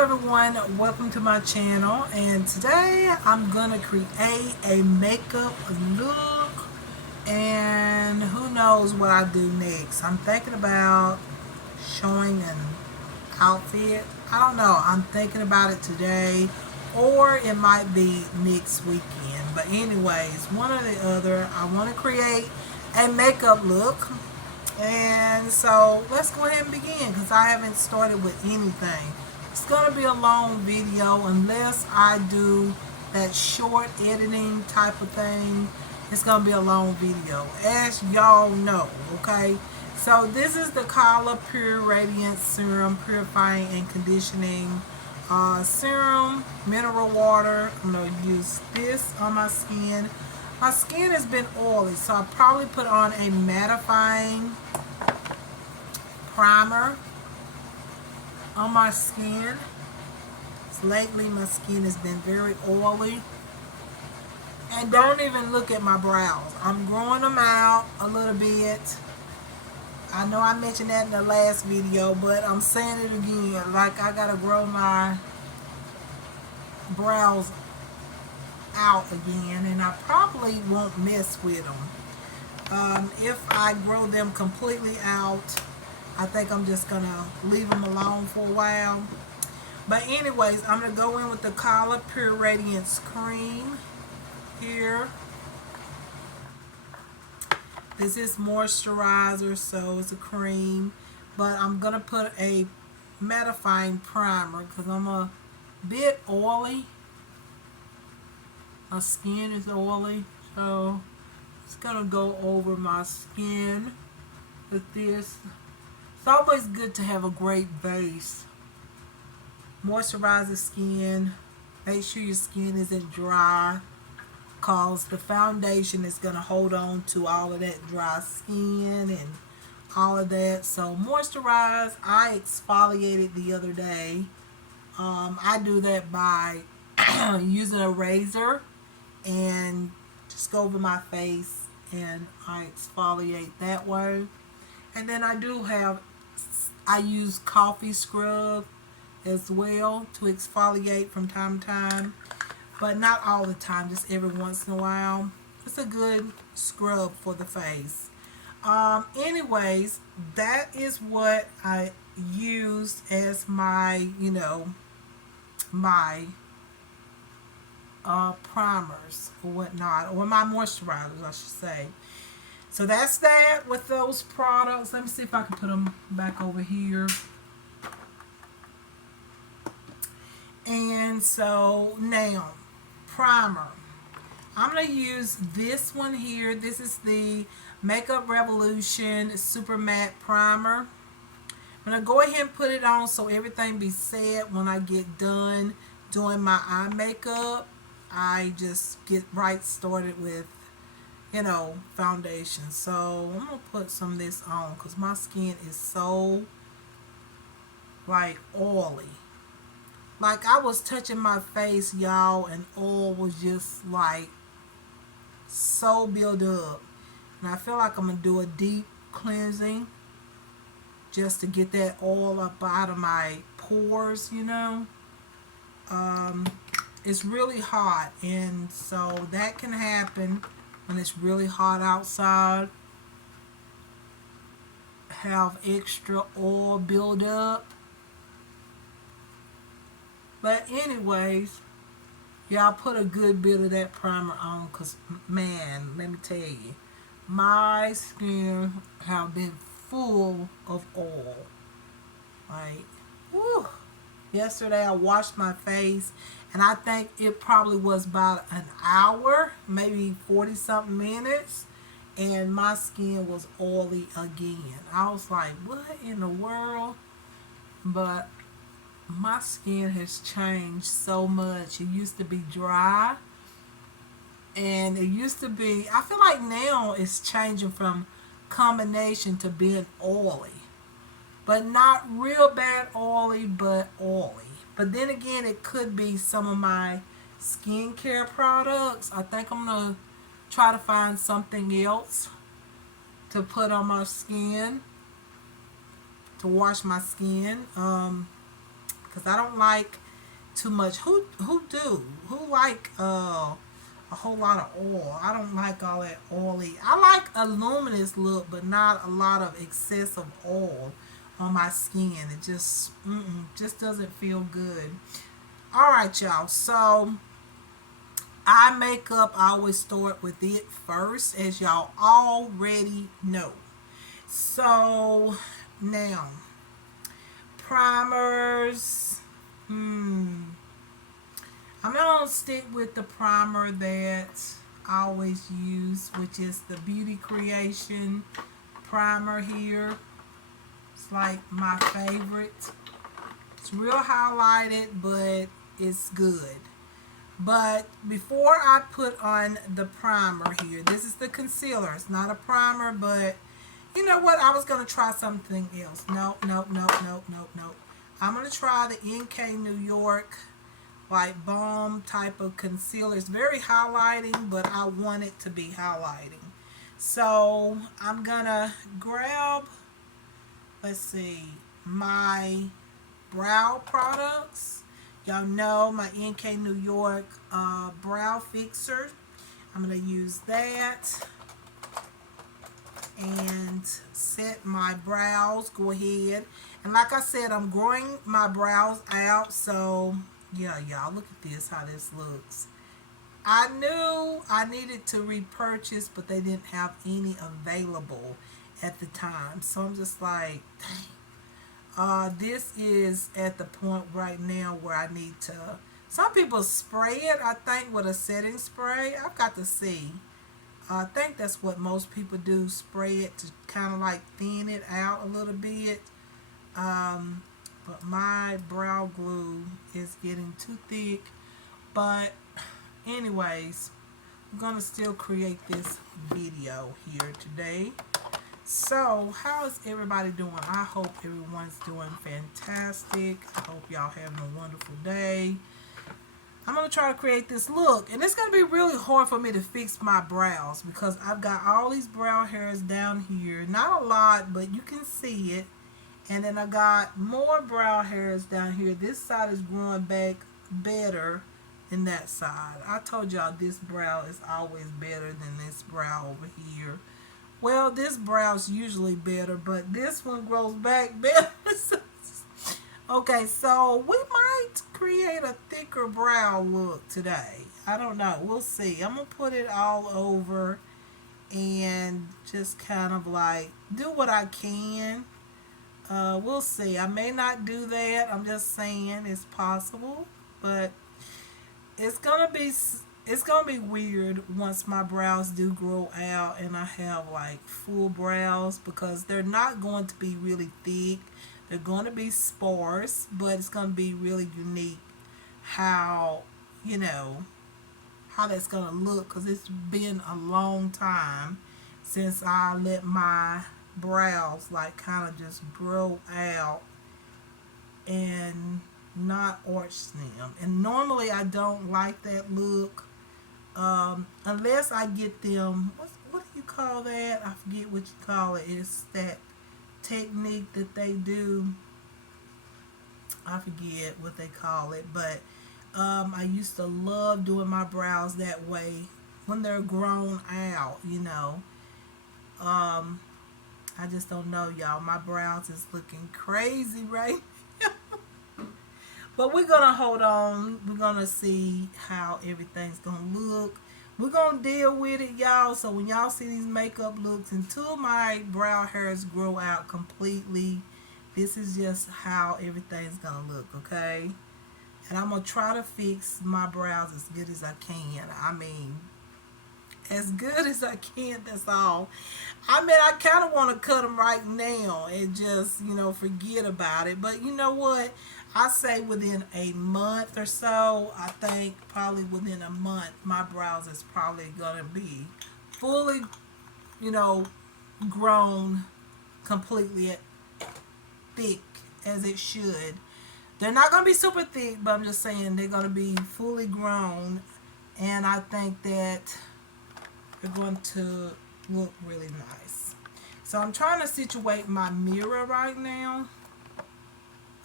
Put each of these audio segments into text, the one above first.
everyone, welcome to my channel, and today I'm gonna create a makeup look, and who knows what I do next. I'm thinking about showing an outfit. I don't know, I'm thinking about it today, or it might be next weekend, but anyways, one or the other. I want to create a makeup look, and so let's go ahead and begin because I haven't started with anything. It's going to be a long video unless I do that short editing type of thing. It's going to be a long video, as y'all know, okay? So this is the Color Pure Radiance Serum Purifying and Conditioning Serum, mineral water. I'm going to use this on my skin. My skin has been oily, so I'll probably put on a mattifying primer on my skin. So lately my skin has been very oily. And don't even look at my brows. I'm growing them out a little bit. I know I mentioned that in the last video, but I'm saying it again. Like, I gotta grow my brows out again, and I probably won't mess with them. If I grow them completely out, I think I'm just gonna leave them alone for a while. But anyways, I'm gonna go in with the Color Pure Radiance Cream here. This is moisturizer, so it's a cream, but I'm gonna put a mattifying primer because I'm a bit oily. My skin is oily, so it's gonna go over my skin with this. It's always good to have a great base. Moisturize the skin. Make sure your skin isn't dry, because the foundation is going to hold on to all of that dry skin and all of that. So moisturize. I exfoliated the other day. I do that by using a razor and just go over my face, and I exfoliate that way. And then I use coffee scrub as well to exfoliate from time to time, but not all the time, just every once in a while. It's a good scrub for the face. Anyways, that is what I used as my, my primers or whatnot, or my moisturizers, I should say. So that's that with those products. Let me see if I can put them back over here. And so now, primer. I'm going to use this one here. This is the Makeup Revolution Super Matte Primer. I'm going to go ahead and put it on so everything be set. When I get done doing my eye makeup, I just get right started with foundation. So I'm gonna put some of this on because my skin is so oily. Like, I was touching my face, y'all, and oil was just so built up. And I feel like I'm gonna do a deep cleansing just to get that oil up out of my pores. It's really hot, and so that can happen when it's really hot outside. Have extra oil build up. But anyways, y'all put a good bit of that primer on, because man, let me tell you, my skin have been full of oil. Whew. Yesterday I washed my face, and I think it probably was about an hour, maybe 40 something minutes, and my skin was oily again. I was like, what in the world? But my skin has changed so much. It used to be dry, and it used to be, I feel like now it's changing from combination to being oily. But not real bad oily, but oily. But then again, it could be some of my skincare products. I think I'm going to try to find something else to put on my skin, to wash my skin. because I don't like too much. Who like a whole lot of oil? I don't like all that oily. I like a luminous look, but not a lot of excessive oil on my skin. It just doesn't feel good. All right, y'all. So eye makeup, I always start with it first, as y'all already know. So now primers. I'm gonna stick with the primer that I always use, which is the Beauty Creation primer here. It's like my favorite. It's real highlighted, but it's good. But before I put on the primer here, this is the concealer. It's not a primer, but you know what? I was going to try something else. No. I'm going to try the NK New York like balm type of concealer. It's very highlighting, but I want it to be highlighting. So I'm going to grab, let's see, my brow products. Y'all know my NK New York brow fixer. I'm going to use that and set my brows. Go ahead. And like I said, I'm growing my brows out. So, yeah, y'all, look at this, how this looks. I knew I needed to repurchase, but they didn't have any available at the time. So I'm just like, dang. This is at the point right now where I need to, some people spray it, I think, with a setting spray. I've got to see. I think that's what most people do, spray it to kind of like thin it out a little bit. But my brow glue is getting too thick. But anyways, I'm going to still create this video here today. So, how is everybody doing? I hope everyone's doing fantastic. I hope y'all having a wonderful day. I'm going to try to create this look. And it's going to be really hard for me to fix my brows because I've got all these brow hairs down here. Not a lot, but you can see it. And then I got more brow hairs down here. This side is growing back better than that side. I told y'all this brow is always better than this brow over here. Well, this brow's usually better, but this one grows back better. Okay, so we might create a thicker brow look today. I don't know. We'll see. I'm going to put it all over and just kind of like do what I can. We'll see. I may not do that. I'm just saying it's possible, but it's gonna be weird once my brows do grow out and I have like full brows, because they're not going to be really thick. They're going to be sparse, but it's going to be really unique how, you know, how that's going to look, because it's been a long time since I let my brows like kind of just grow out and not arch them. And normally I don't like that look unless I get them, what do you call that? I forget what you call it. It's that technique that they do. I forget what they call it, but I used to love doing my brows that way when they're grown out, you know. I just don't know, y'all. My brows is looking crazy right now. But we're going to hold on. We're going to see how everything's going to look. We're going to deal with it, y'all. So when y'all see these makeup looks, until my brow hairs grow out completely, this is just how everything's going to look, okay? And I'm going to try to fix my brows as good as I can. I mean, as good as I can, that's all. I mean, I kind of want to cut them right now and just, you know, forget about it. But you know what? I say within a month or so, I think probably within a month, my brows is probably going to be fully, you know, grown completely thick as it should. They're not going to be super thick, but I'm just saying they're going to be fully grown. And I think that they're going to look really nice. So I'm trying to situate my mirror right now.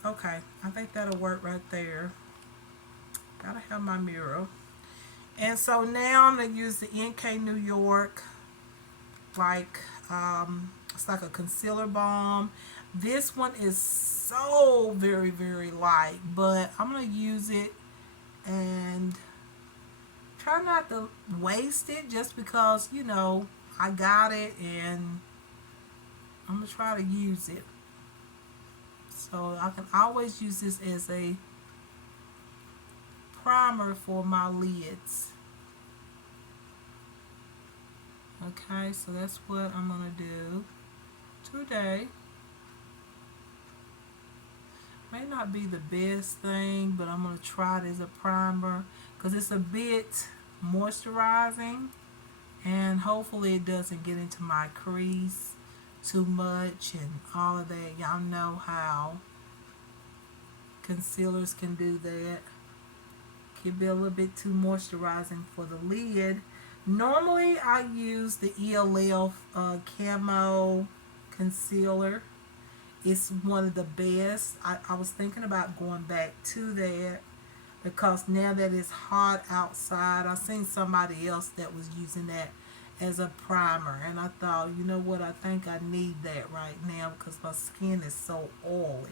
Okay, I think that'll work right there. Gotta have my mirror. And so now I'm gonna use the NK New York, like it's like a concealer balm. This one is so very, very light, but I'm gonna use it and try not to waste it just because, you know, I got it and I'm gonna try to use it. So I can always use this as a primer for my lids. Okay, so that's what I'm gonna do today. May not be the best thing, but I'm gonna try it as a primer because it's a bit moisturizing, and hopefully it doesn't get into my crease too much and all of that. Y'all know how concealers can do that. Can be a little bit too moisturizing for the lid. Normally I use the ELF camo concealer. It's one of the best. I was thinking about going back to that because now that it's hot outside, I seen somebody else that was using that as a primer, and I thought, you know what, I think I need that right now because my skin is so oily.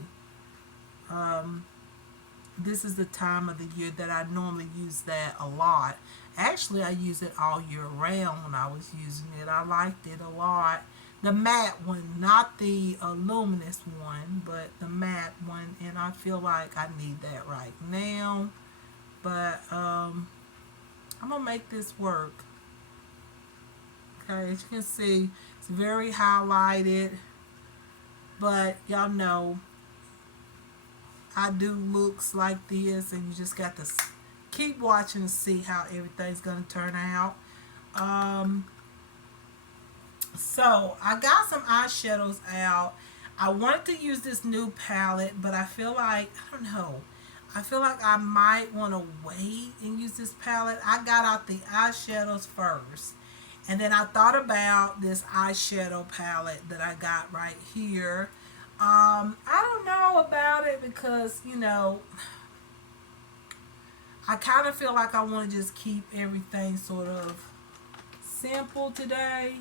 This is the time of the year that I normally use that a lot. Actually, I use it all year round when I was using it. I liked it a lot. The matte one, not the luminous one, but the matte one, and I feel like I need that right now. But I'm gonna make this work. Okay, as you can see, it's very highlighted, but y'all know I do looks like this, and you just got to keep watching to see how everything's going to turn out. So I got some eyeshadows out. I wanted to use this new palette, but I feel like, I don't know, I feel like I might want to wait and use this palette. I got out the eyeshadows first, and then I thought about this eyeshadow palette that I got right here. I don't know about it because, you know, I kind of feel like I want to just keep everything sort of simple today.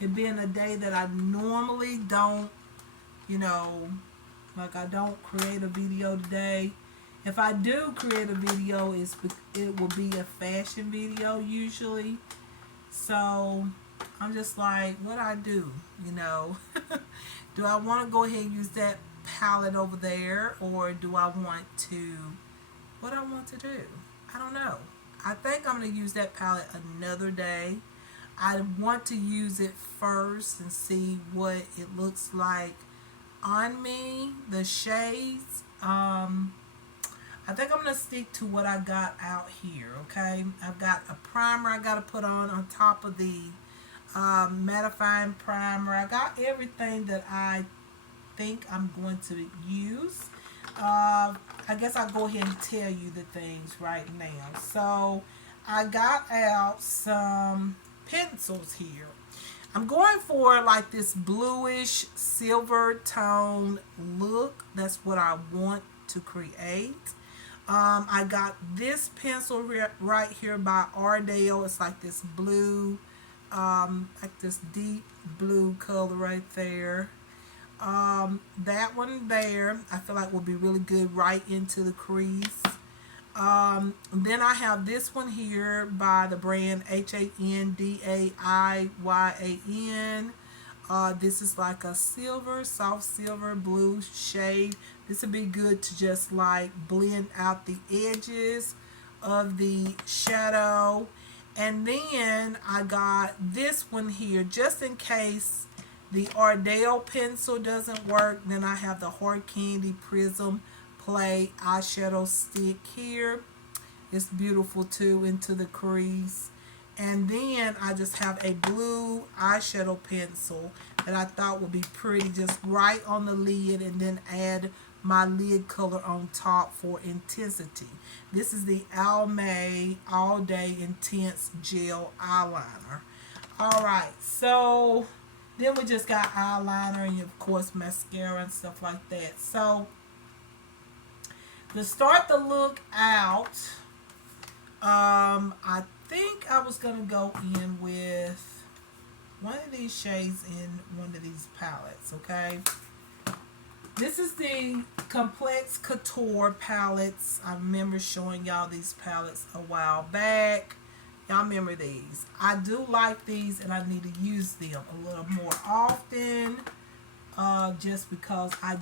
It being a day that I normally don't, you know, like I don't create a video today. If I do create a video, it will be a fashion video usually. So I'm just like, what I do, you know? Do I want to go ahead and use that palette over there, or do I want to, what I want to do? I don't know. I think I'm going to use that palette another day. I want to use it first and see what it looks like on me, the shades. I think I'm going to stick to what I got out here, okay? I've got a primer I got to put on top of the mattifying primer. I got everything that I think I'm going to use. I guess I'll go ahead and tell you the things right now. So I got out some pencils here. I'm going for like this bluish silver tone look. That's what I want to create. I got this pencil right here by Ardell. It's like this blue, like this deep blue color right there. That one there, I feel like will be really good right into the crease. Then I have this one here by the brand Handaiyan. This is like a silver, soft silver blue shade. This would be good to just like blend out the edges of the shadow. And then I got this one here just in case the Ardell pencil doesn't work. Then I have the Hard Candy Prism Play eyeshadow stick here. It's beautiful too into the crease. And then I just have a blue eyeshadow pencil that I thought would be pretty just right on the lid, and then add my lid color on top for intensity. This is the Almay All Day Intense Gel Eyeliner. Alright, so then we just got eyeliner and of course mascara and stuff like that. So To start the look out, I think I was going to go in with one of these shades in one of these palettes, okay? This is the Complex Couture palettes. I remember showing y'all these palettes a while back. Y'all remember these. I do like these and I need to use them a little more often, just because I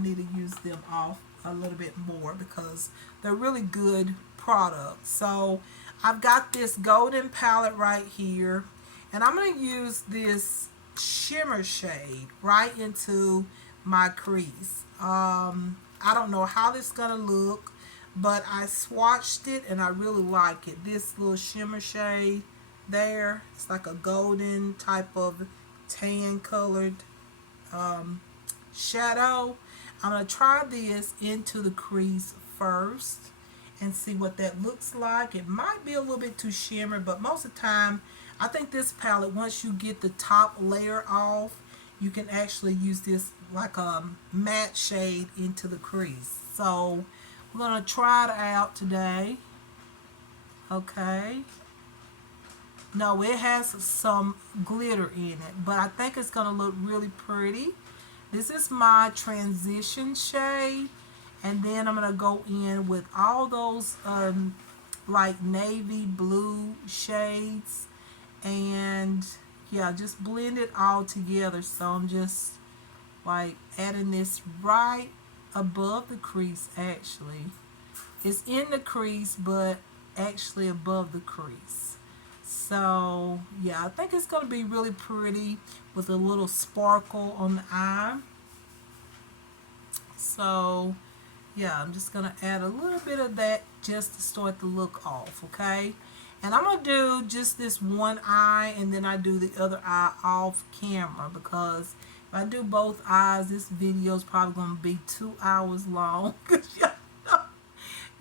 need to use them off a little bit more because they're really good products. So I've got this golden palette right here, and I'm going to use this shimmer shade right into my crease. I don't know how this is going to look, but I swatched it and I really like it. This little shimmer shade there, it's like a golden type of tan colored shadow. I'm going to try this into the crease first and see what that looks like. It might be a little bit too shimmer, but most of the time I think this palette, once you get the top layer off, you can actually use this like a matte shade into the crease. So we're going to try it out today. Okay. No, it has some glitter in it, but I think it's going to look really pretty. This is my transition shade, and then I'm going to go in with all those like navy blue shades, and yeah, just blend it all together. So I'm just like adding this right above the crease. Actually, it's in the crease, but actually above the crease. So yeah, I think it's going to be really pretty with a little sparkle on the eye. So yeah, I'm just going to add a little bit of that just to start the look off, okay? And I'm going to do just this one eye, and then I do the other eye off camera, because if I do both eyes, this video is probably going to be 2 hours long.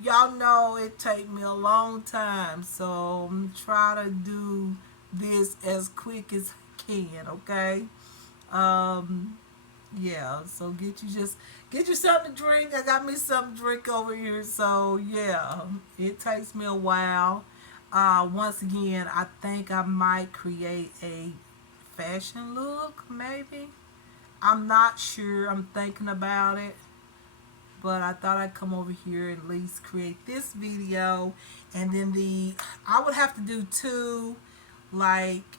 Y'all know it take me a long time, so I'm going to try to do this as quick as I can, okay? Yeah, so get you something to drink. I got me something to drink over here. So yeah, it takes me a while. Once again, I think I might create a fashion look, maybe. I'm not sure. I'm thinking about it. But I thought I'd come over here and at least create this video. And then I would have to do two, like,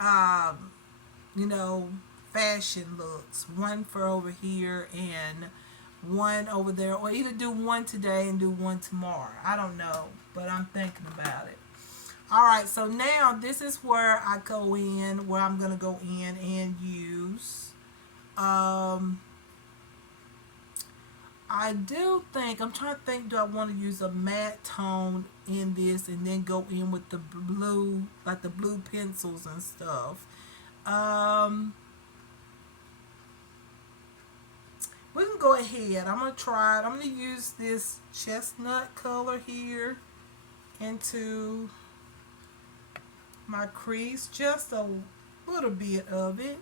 you know, fashion looks. One for over here and one over there. Or either do one today and do one tomorrow. I don't know. But I'm thinking about it. Alright, so now this is where I go in, where I'm going to go in and use. I do think, I'm trying to think, do I want to use a matte tone in this and then go in with the blue, like the blue pencils and stuff. We can go ahead. I'm going to try it. I'm going to use this chestnut color here into my crease. Just a little bit of it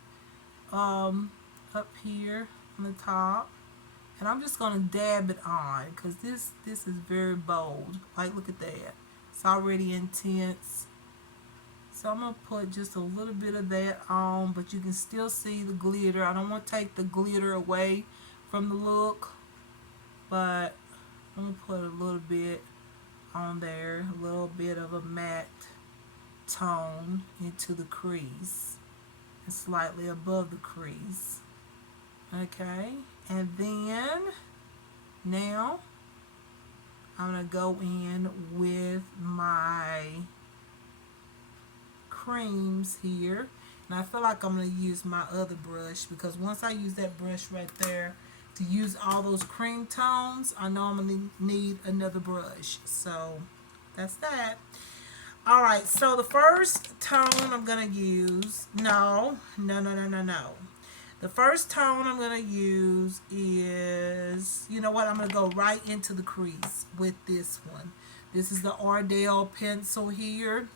up here on the top. And I'm just going to dab it on because this is very bold. Like, look at that. It's already intense. So I'm going to put just a little bit of that on, but you can still see the glitter. I don't want to take the glitter away from the look, but I'm going to put a little bit on there, a little bit of a matte tone into the crease and slightly above the crease. Okay, and then now I'm going to go in with my creams here, and I feel like I'm going to use my other brush, because once I use that brush right there to use all those cream tones, I know I'm going to need another brush. So that's that. Alright, so the first tone I'm going to use, no. The first tone I'm going to use is, you know what, I'm going to go right into the crease with this one. This is the Ardell pencil here.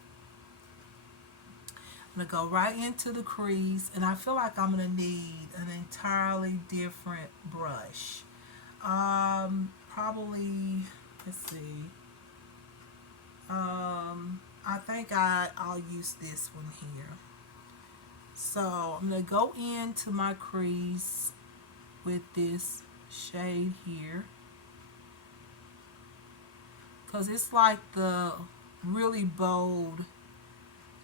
I'm going to go right into the crease, and I feel like I'm going to need an entirely different brush. probably, let's see, I think I'll use this one here. So I'm going to go into my crease with this shade here, because it's like the really bold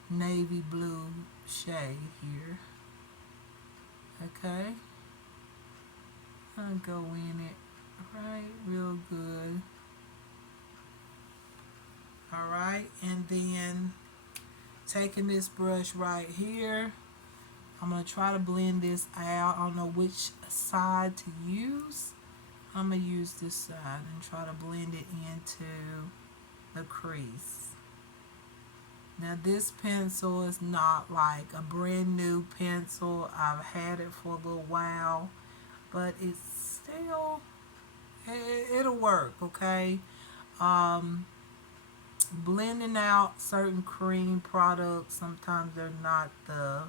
navy blue shade here. Okay, I'll go in it right real good. Alright, and then taking this brush right here, I'm going to try to blend this out. I don't know which side to use. I'm going to use this side and try to blend it into the crease. Now this pencil is not like a brand new pencil. I've had it for a little while, but it's still, it'll work, okay? Blending out certain cream products, sometimes they're not the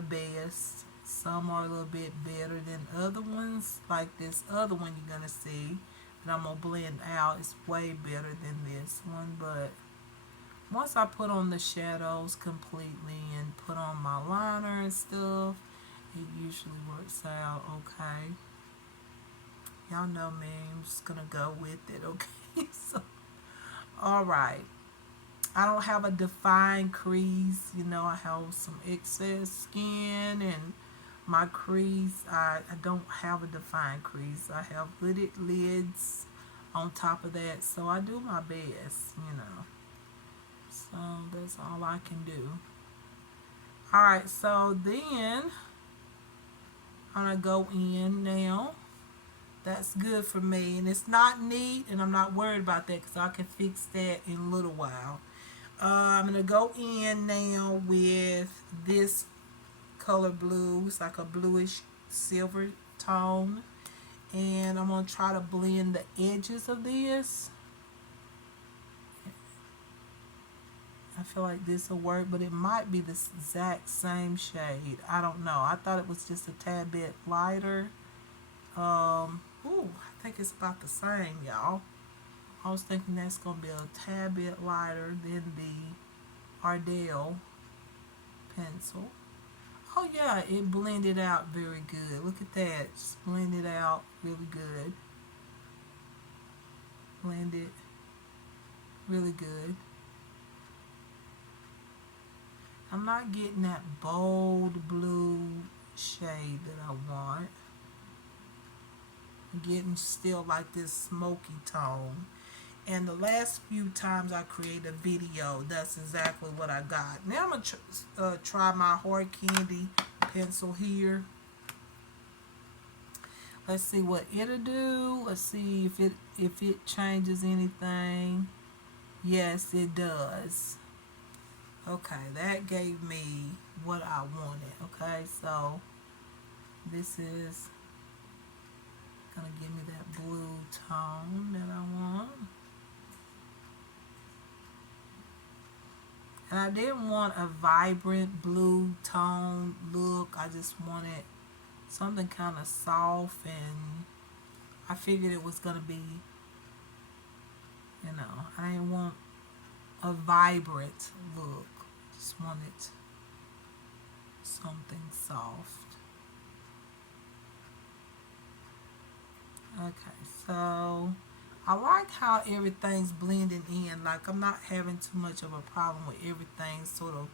best. Some are a little bit better than other ones. Like this other one you're gonna see that I'm gonna blend out is way better than this one. But once I put on the shadows completely and put on my liner and stuff, it usually works out okay. Y'all know me, I'm just gonna go with it, okay? So alright, I don't have a defined crease. You know, I have some excess skin, and my crease, I don't have a defined crease. I have hooded lids on top of that, so I do my best, you know. So that's all I can do. Alright, so then I'm going to go in now. That's good for me, and it's not neat, and I'm not worried about that because I can fix that in a little while. I'm going to go in now with this color blue. It's like a bluish silver tone, and I'm going to try to blend the edges of this. I feel like this will work, but it might be the exact same shade. I don't know. I thought it was just a tad bit lighter. I think it's about the same, y'all. I was thinking that's going to be a tad bit lighter than the Ardell pencil. Oh yeah, it blended out very good. Look at that. Just blended out really good. Blended really good. I'm not getting that bold blue shade that I want. I'm getting still like this smoky tone. And the last few times I created a video, that's exactly what I got. Now I'm going to try my hard candy pencil here. Let's see what it'll do. Let's see if it changes anything. Yes, it does. Okay, that gave me what I wanted. Okay, so this is gonna give me that blue tone that I want. And I didn't want a vibrant blue tone look. I just wanted something kind of soft, and I figured it was gonna be, you know, I didn't want a vibrant look. Just wanted something soft. Okay, so I like how everything's blending in. Like, I'm not having too much of a problem with everything sort of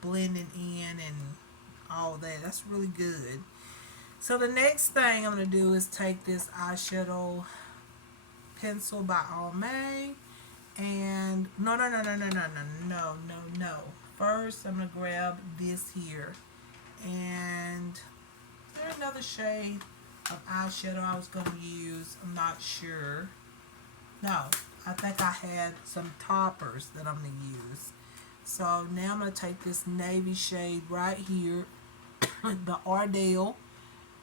blending in and all that. That's really good. So the next thing I'm going to do is take this eyeshadow pencil by Almay, and no. First, I'm going to grab this here, and is there another shade of eyeshadow I was going to use? I'm not sure. No, I think I had some toppers that I'm going to use. So now I'm going to take this navy shade right here, the Ardell,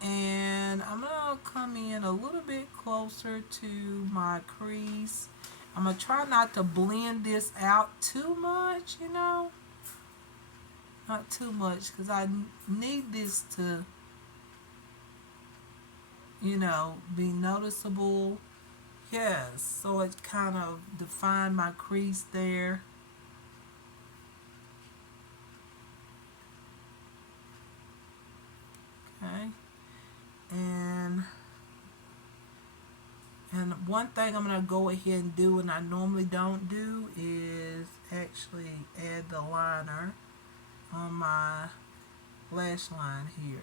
and I'm going to come in a little bit closer to my crease. I'm going to try not to blend this out too much, you know. Not too much, because I need this to, you know, be noticeable. Yes, so it kind of defined my crease there. Okay, and one thing I'm gonna go ahead and do, and I normally don't do, is actually add the liner on my lash line here.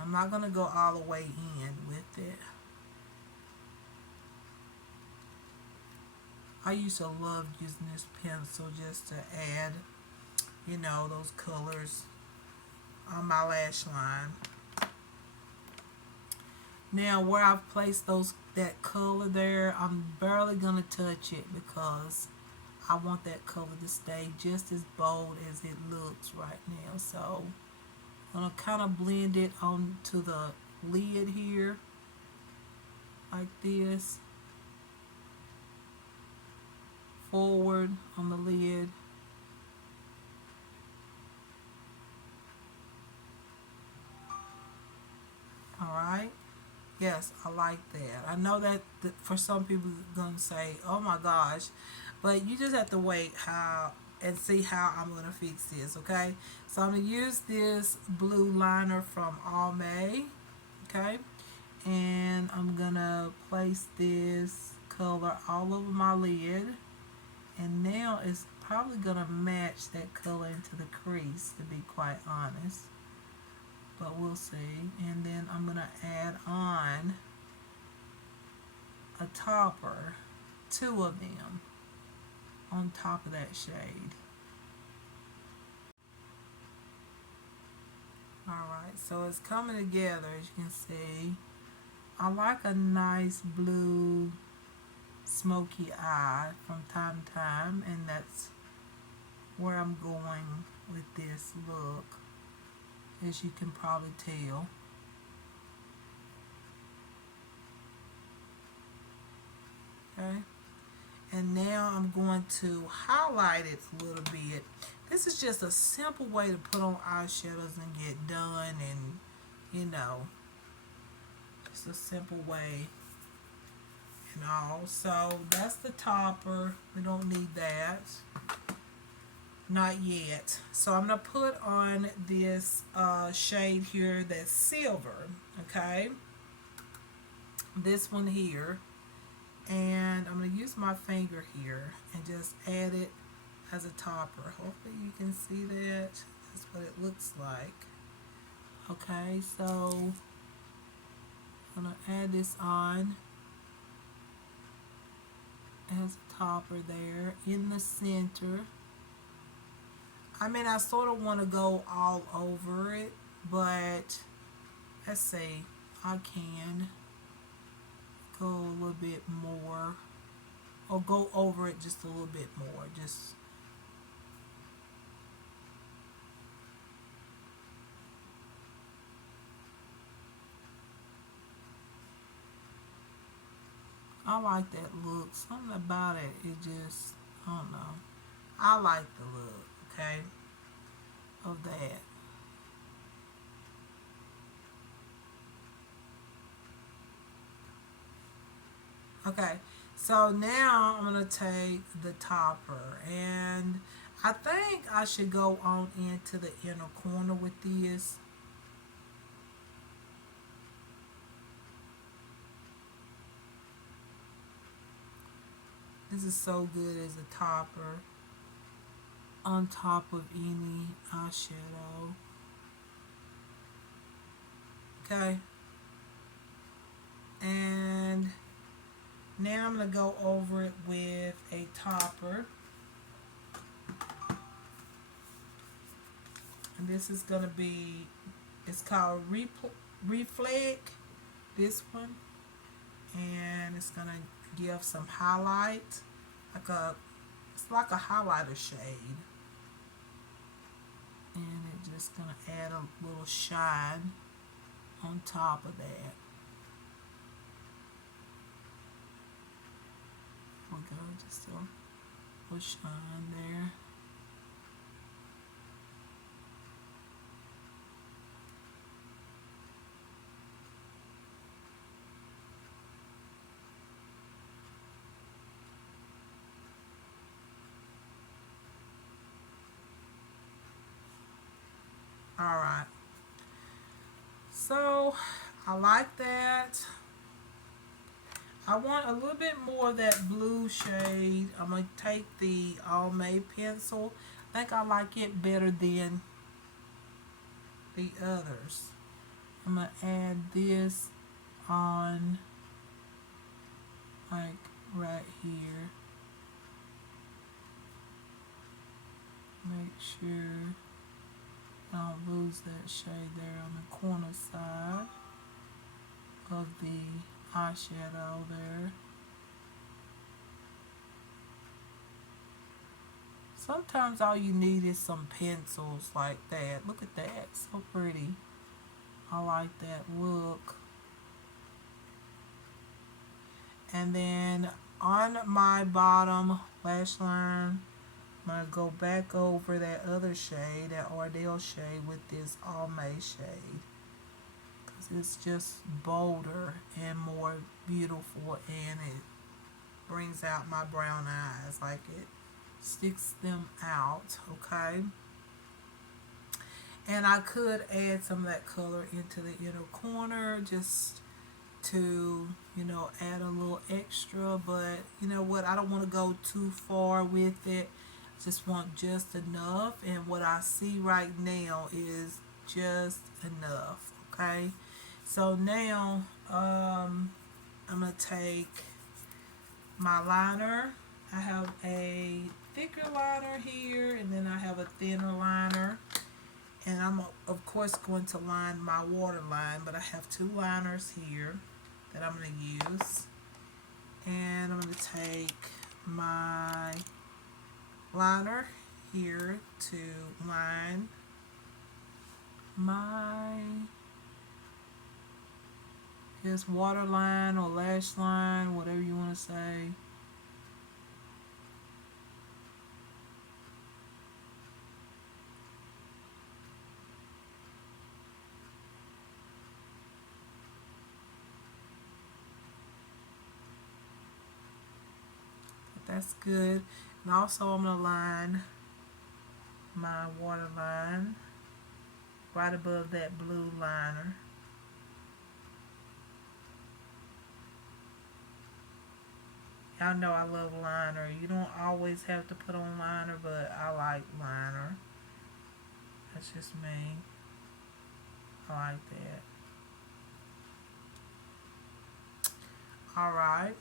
I'm not gonna go all the way in with it. I used to love using this pencil just to add, you know, those colors on my lash line. Now where I've placed that color there, I'm barely gonna touch it because I want that color to stay just as bold as it looks right now. So I'm gonna kind of blend it onto the lid here like this, forward on the lid. All right. Yes, I like that. I know that for some people gonna say, "Oh my gosh," but you just have to wait how and see how I'm gonna fix this. Okay, so I'm gonna use this blue liner from Almay. Okay, and I'm gonna place this color all over my lid, and now it's probably gonna match that color into the crease, to be quite honest, but we'll see. And then I'm gonna add on a topper, two of them on top of that shade. Alright, so it's coming together, as you can see. I like a nice blue smoky eye from time to time, and that's where I'm going with this look, as you can probably tell. Okay, and now I'm going to highlight it a little bit. This is just a simple way to put on eyeshadows and get done, and you know, just a simple way and all. So that's the topper. We don't need that, not yet. So I'm gonna put on this shade here that's silver. Okay, this one here, and I'm going to use my finger here and just add it as a topper. Hopefully you can see that. That's what it looks like. Okay, so I'm going to add this on as a topper there in the center. I mean, I sort of want to go all over it, but let's see, I can go a little bit more, or go over it just a little bit more. Just I like that look. Something about it, it just, I don't know. I like the look, okay, of that. Okay, so now I'm going to take the topper, and I think I should go on into the inner corner with this. This is so good as a topper on top of any eyeshadow. Okay, and now I'm going to go over it with a topper. And this is going to be, it's called Reflect, this one. And it's going to give some highlight, it's like a highlighter shade. And it's just going to add a little shine on top of that. There we go, just a little shine there. So I like that. I want a little bit more of that blue shade. I'm going to take the Almay pencil. I think I like it better than the others. I'm going to add this on like right here. Make sure I don't lose that shade there on the corner side of the eyeshadow there. Sometimes all you need is some pencils like that. Look at that, so pretty. I like that look. And then on my bottom lash line, I'm going to go back over that other shade, that Ardell shade, with this Almay shade. Because it's just bolder and more beautiful, and it brings out my brown eyes, like it sticks them out, okay? And I could add some of that color into the inner corner just to, you know, add a little extra, but you know what, I don't want to go too far with it. Just want just enough, and what I see right now is just enough, okay? So now I'm gonna take my liner. I have a thicker liner here, and then I have a thinner liner, and I'm of course going to line my waterline, but I have two liners here that I'm going to use. And I'm going to take my liner here to line my waterline or lash line, whatever you want to say. That's good. And also I'm going to line my waterline right above that blue liner. Y'all know I love liner. You don't always have to put on liner, but I like liner. That's just me. I like that. Alright.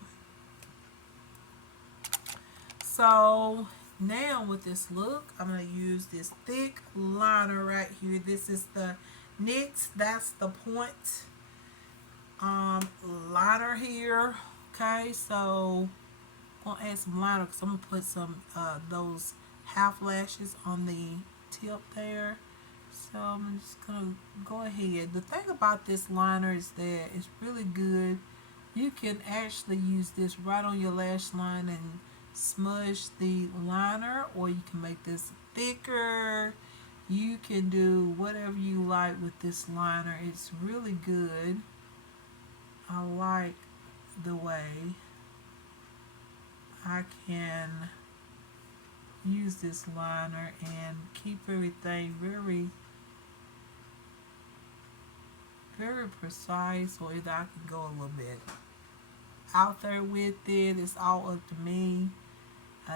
So now with this look, I'm going to use this thick liner right here. This is the NYX That's the Point liner here. Okay, so I'm going to add some liner because I'm going to put some those half lashes on the tip there. So I'm just going to go ahead. The thing about this liner is that it's really good. You can actually use this right on your lash line and smudge the liner, or you can make this thicker. You can do whatever you like with this liner. It's really good. I like the way I can use this liner and keep everything very, very precise, or either I can go a little bit out there with it. It's all up to me.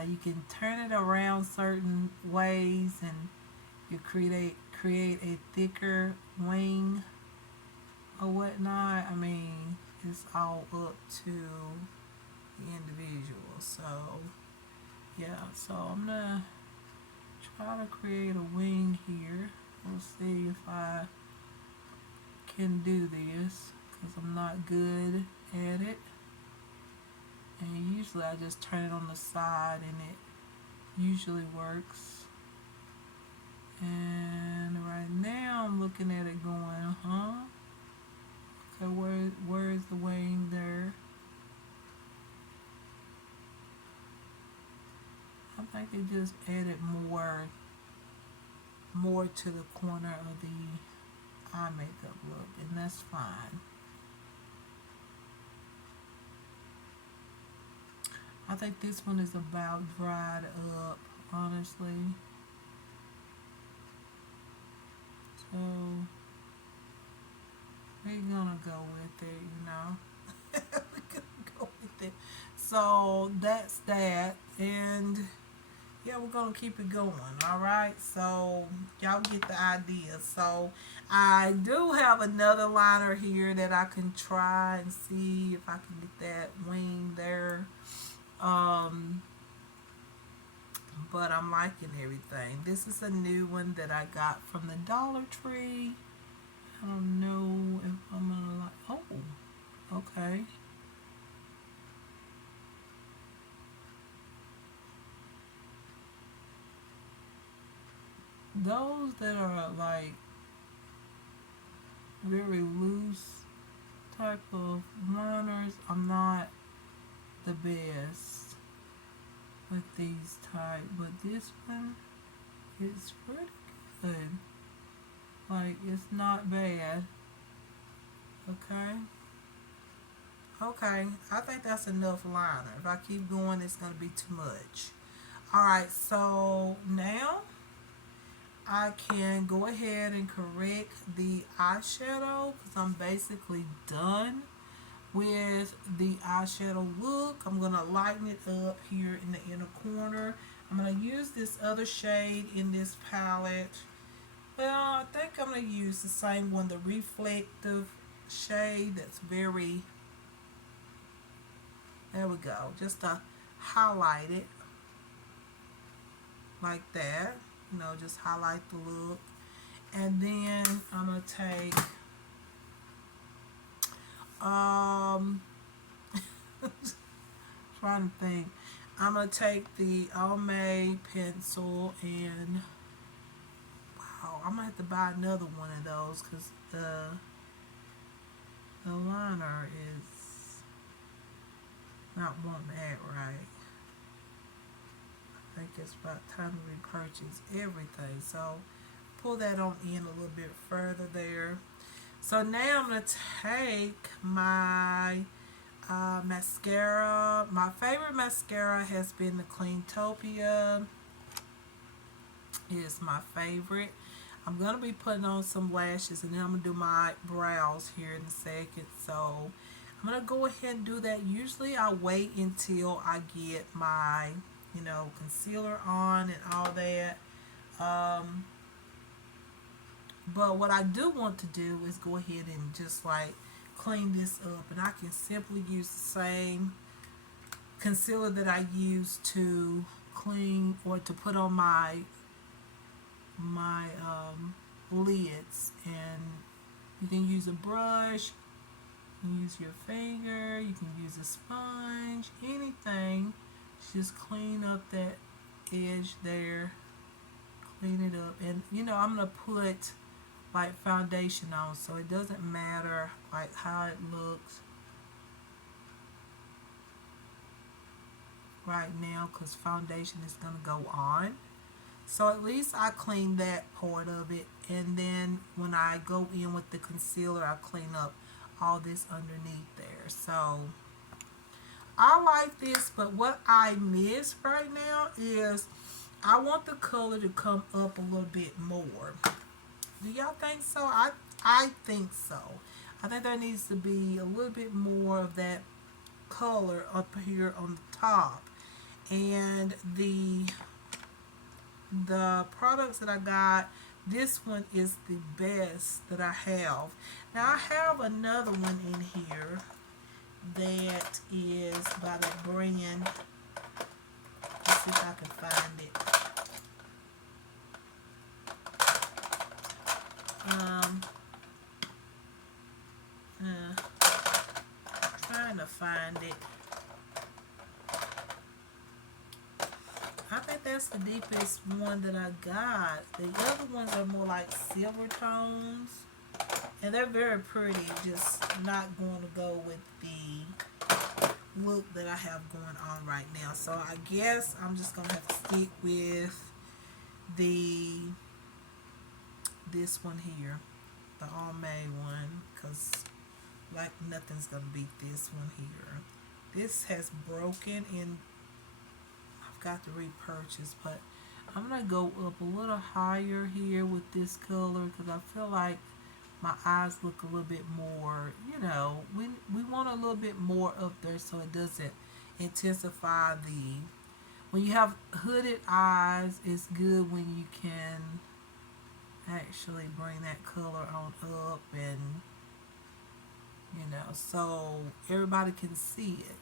You can turn it around certain ways, and you create a thicker wing or whatnot. I mean, it's all up to the individual. So yeah, so I'm gonna try to create a wing here. We'll see if I can do this, because I'm not good at it. And usually I just turn it on the side and it usually works. And right now I'm looking at it going, okay, where is the wing there? I think they just added more to the corner of the eye makeup look, and that's fine. I think this one is about dried up, honestly. So We're gonna go with it, you know. We're gonna go with it. So that's that. And yeah, we're gonna keep it going. All right. So y'all get the idea. So I do have another liner here that I can try and see if I can get that wing there. Um, but I'm liking everything. This is a new one that I got from the Dollar Tree. I don't know if I'm gonna like. Oh, okay. Those that are like very loose type of liners, I'm not the best with these type, but this one is pretty good. Like it's not bad. Okay. Okay. I think that's enough liner. If I keep going, it's gonna be too much. All right. So now I can go ahead and correct the eyeshadow because I'm basically done with the eyeshadow look. I'm going to lighten it up here in the inner corner. I'm going to use this other shade in this palette. Well, I think I'm going to use the same one, the reflective shade that's very, there we go, just to highlight it like that. You know, just highlight the look. And then I'm going to take um trying to think. I'm gonna take the Almay pencil and wow, I'm gonna have to buy another one of those because the liner is not wanting to act right. I think it's about time to repurchase everything. So pull that on in a little bit further there. So now I'm gonna take my mascara. My favorite mascara has been the Cleantopia. It is my favorite. I'm going to be putting on some lashes and then I'm going to do my brows here in a second. So I'm going to go ahead and do that. Usually I wait until I get my, you know, concealer on and all that. Um, but what I do want to do is go ahead and just like clean this up, and I can simply use the same concealer that I use to clean or to put on my lids, and you can use a brush, you can use your finger, you can use a sponge, anything. Just clean up that edge there, clean it up, and you know I'm gonna put like foundation on, so it doesn't matter like how it looks right now because foundation is gonna go on. So at least I clean that part of it, and then when I go in with the concealer I clean up all this underneath there. So I like this, but what I miss right now is I want the color to come up a little bit more. Do y'all think so? I think so. I think there needs to be a little bit more of that color up here on the top. And the products that I got, this one is the best that I have. Now I have another one in here that is by the brand. Let's see if I can find it. Um, trying to find it. I think that's the deepest one that I got. The other ones are more like silver tones. And they're very pretty. Just not going to go with the look that I have going on right now. So I guess I'm just going to have to stick with this one here. The Almay one. Because like nothing's going to beat this one here. This has broken and I've got to repurchase, but I'm going to go up a little higher here with this color because I feel like my eyes look a little bit more, we want a little bit more up there so it doesn't intensify the. When you have hooded eyes, it's good when you can actually bring that color on up and, so everybody can see it.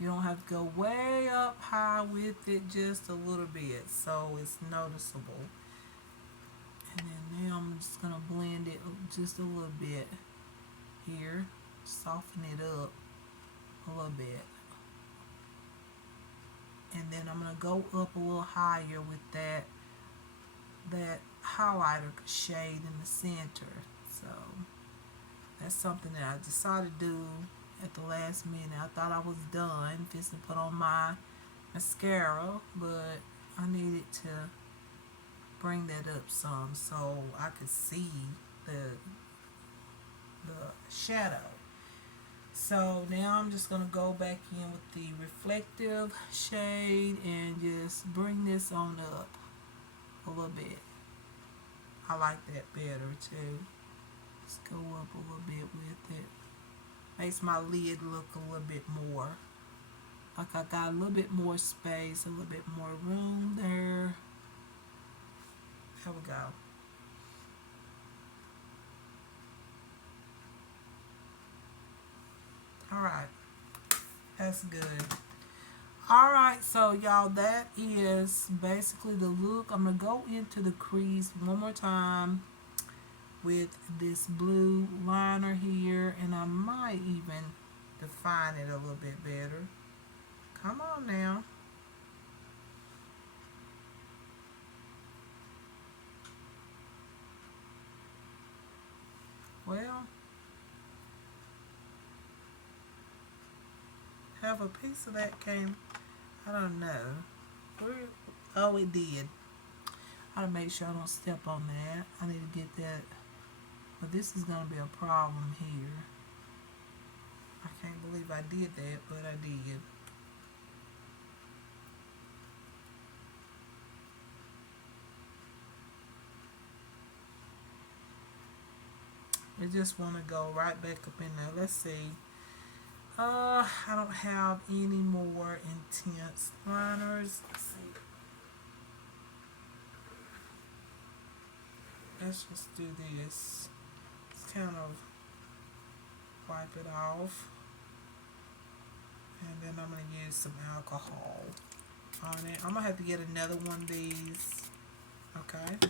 You don't have to go way up high with it, just a little bit so it's noticeable. And then now I'm just going to blend it just a little bit here, soften it up a little bit. And then I'm going to go up a little higher with that highlighter shade in the center. So that's something that I decided to do at the last minute. I thought I was done fixing to put on my mascara, but I needed to bring that up some so I could see the shadow. So now I'm just going to go back in with the reflective shade and just bring this on up a little bit. I like that better too. Let's go up a little bit with it. Makes my lid look a little bit more like I got a little bit more space, a little bit more room there. There we go. Alright, that's good. Alright, so y'all, that is basically the look. I'm going to go into the crease one more time with this blue liner here, and I might even define it a little bit better. Come on now. Well, have a piece of that came, I don't know. Oh, it did. I gotta make sure I don't step on that. I need to get that. But this is gonna be a problem here. I can't believe I did that, but I did. I just want to go right back up in there. Let's see. I don't have any more intense liners. Let's see. Let's just do this. Let's kind of wipe it off. And then I'm going to use some alcohol on it. I'm going to have to get another one of these. Okay.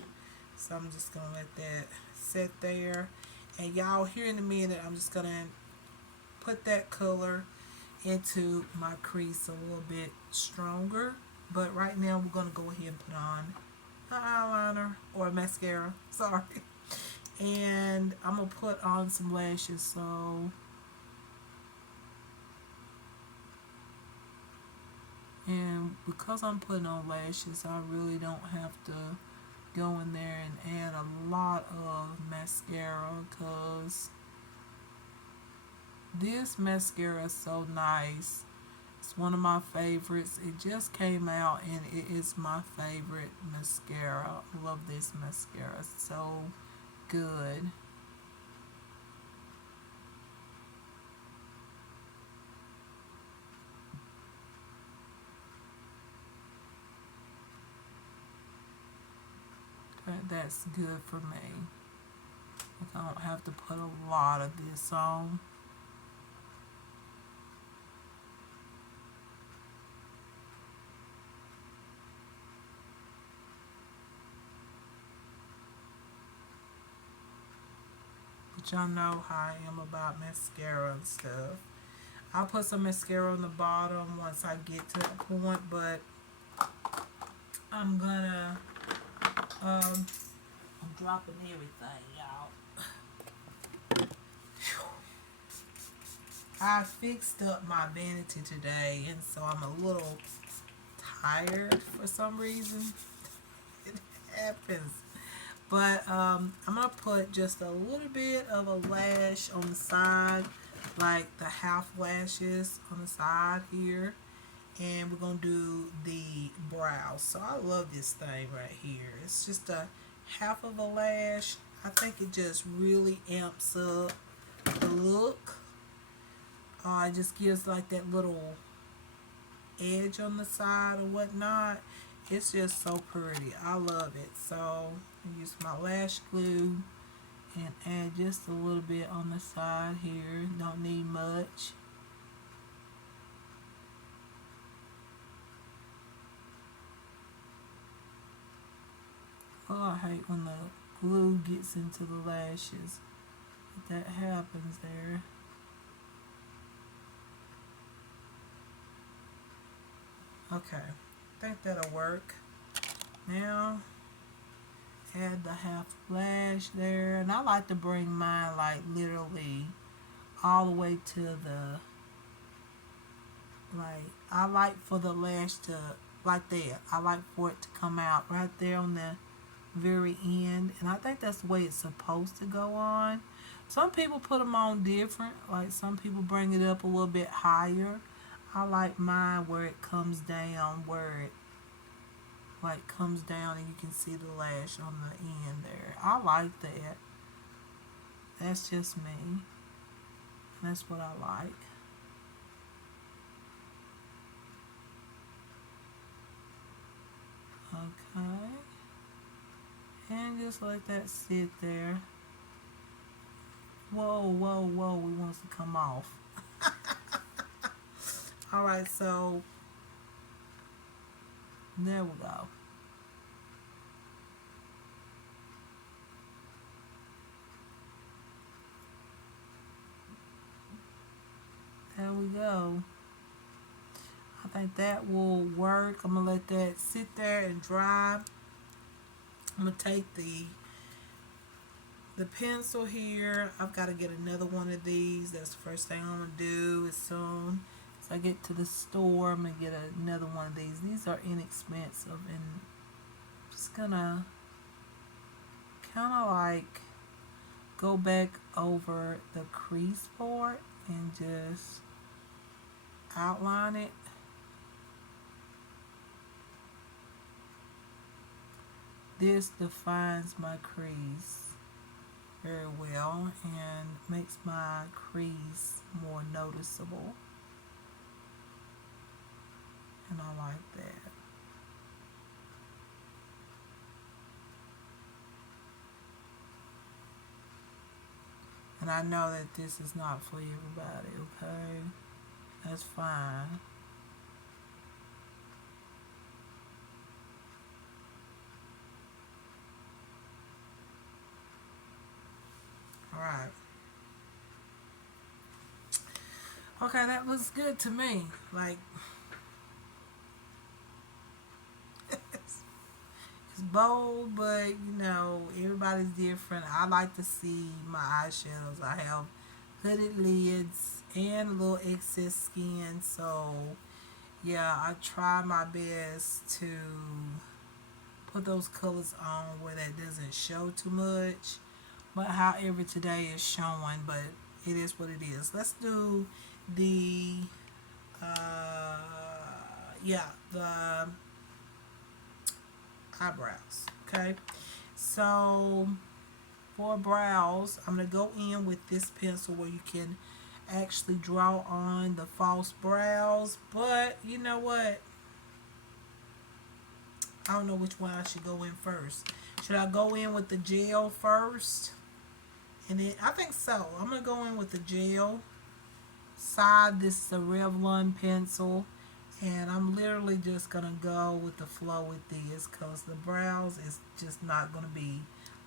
So I'm just going to let that sit there. And y'all, here in a minute, I'm just going to put that color into my crease a little bit stronger. But right now, we're going to go ahead and put on an eyeliner or mascara. Sorry. And I'm going to put on some lashes. So, and because I'm putting on lashes, I really don't have to go in there and add a lot of mascara, because this mascara is so nice. It's one of my favorites. It just came out and it is my favorite mascara. I love this mascara. It's so good. That's good for me. I don't have to put a lot of this on. But y'all know how I am about mascara and stuff. I'll put some mascara on the bottom once I get to that point, but I'm gonna I'm dropping everything, y'all. I fixed up my vanity today, and so I'm a little tired for some reason. It happens. But I'm going to put just a little bit of a lash on the side, like the half lashes on the side here. And we're going to do the brows. So I love this thing right here. It's just a half of a lash. I think it just really amps up the look. It just gives like that little edge on the side or whatnot. It's just so pretty. I love it. So I use my lash glue and add just a little bit on the side here. Don't need much. Oh, I hate when the glue gets into the lashes. But that happens there. Okay, I think that'll work. Now, add the half lash there. And I like to bring mine like literally all the way to the, like, I like for the lash to, like that. I like for it to come out right there on the very end. And I think that's the way it's supposed to go on. Some people put them on different. Like some people bring it up a little bit higher. I like mine where it comes down, where it like comes down and you can see the lash on the end there. I like that. That's just me. That's what I like. Okay. And just let that sit there. Whoa, whoa, whoa, it wants to come off. Alright, so there we go. There we go. I think that will work. I'm going to let that sit there and dry. I'm going to take the pencil here. I've got to get another one of these. That's the first thing I'm going to do as soon as I get to the store. I'm going to get another one of these. These are inexpensive, and I'm just going to kind of like go back over the crease part and just outline it. This defines my crease very well and makes my crease more noticeable, and I like that. And I know that this is not for everybody, okay? That's fine. Alright. Okay, that looks good to me. Like, it's bold, but you know, everybody's different. I like to see my eyeshadows. I have hooded lids and a little excess skin, so yeah, I try my best to put those colors on where that doesn't show too much. But however today is showing, but it is what it is. Let's do the uh the eyebrows. Okay, so for brows, I'm gonna go in with this pencil where you can actually draw on the false brows. But you know what, I don't know which one I should go in first. Should I go in with the gel first? And then I think so. I'm gonna go in with the gel side. This is a Revlon pencil, and I'm literally just gonna go with the flow with this because the brows is just not gonna be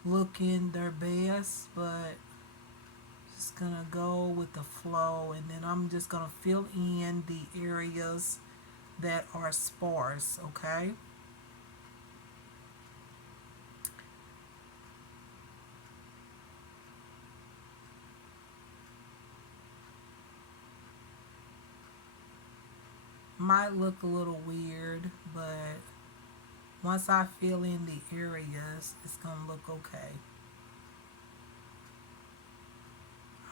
looking their best, but just gonna go with the flow, and then I'm just gonna fill in the areas that are sparse. Okay. Might look a little weird, but once I fill in the areas, it's gonna look okay.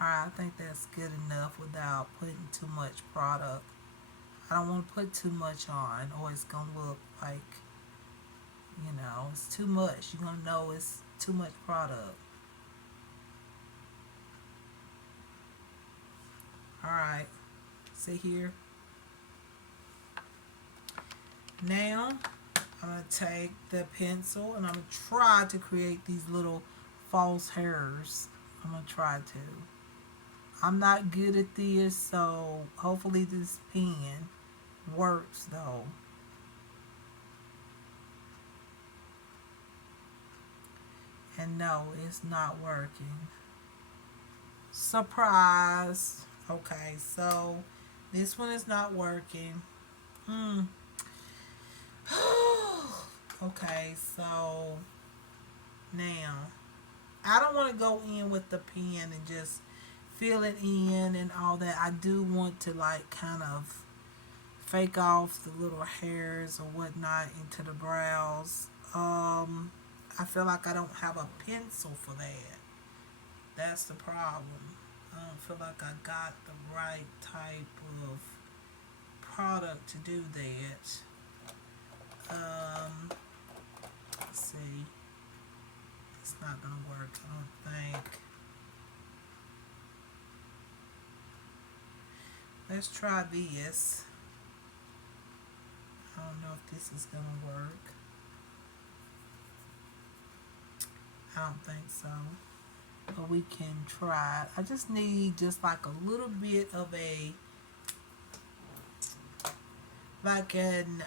Alright, I think that's good enough without putting too much product. I don't want to put too much on, or it's gonna look like, it's too much. You're gonna know it's too much product. Alright, see here. Now, I'm going to take the pencil and I'm going to try to create these little false hairs. I'm going to try to. I'm not good at this, so hopefully this pen works though. And no, it's not working. Surprise. Okay, so this one is not working. Okay, so now I don't want to go in with the pen and just fill it in and all that. I do want to like kind of fake off the little hairs or whatnot into the brows. I feel like I don't have a pencil for that. That's the problem. I don't feel like I got the right type of product to do that. Let's see. It's not gonna work, I don't think. Let's try this. I don't know if this is gonna work. I don't think so. But we can try it. I just need just like a little bit of a, like an,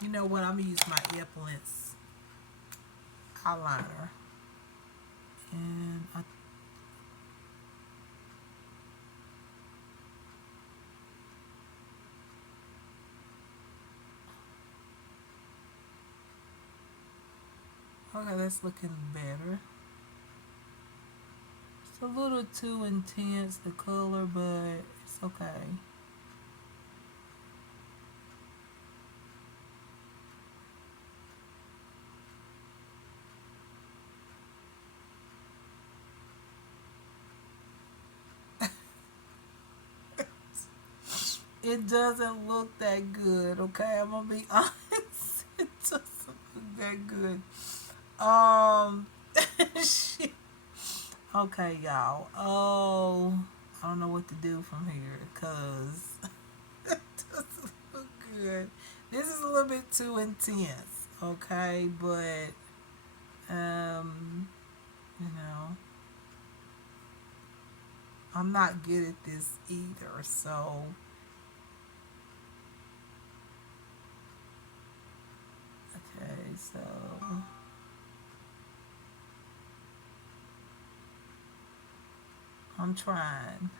you know what, I'm gonna use my Epilance eyeliner. And okay, that's looking better. It's a little too intense, the color, but it's okay. It doesn't look that good, okay? I'm gonna be honest. It doesn't look that good. Shit. Okay, y'all. Oh, I don't know what to do from here because it doesn't look good. This is a little bit too intense, okay? But, you know, I'm not good at this either, so. Okay, so I'm trying.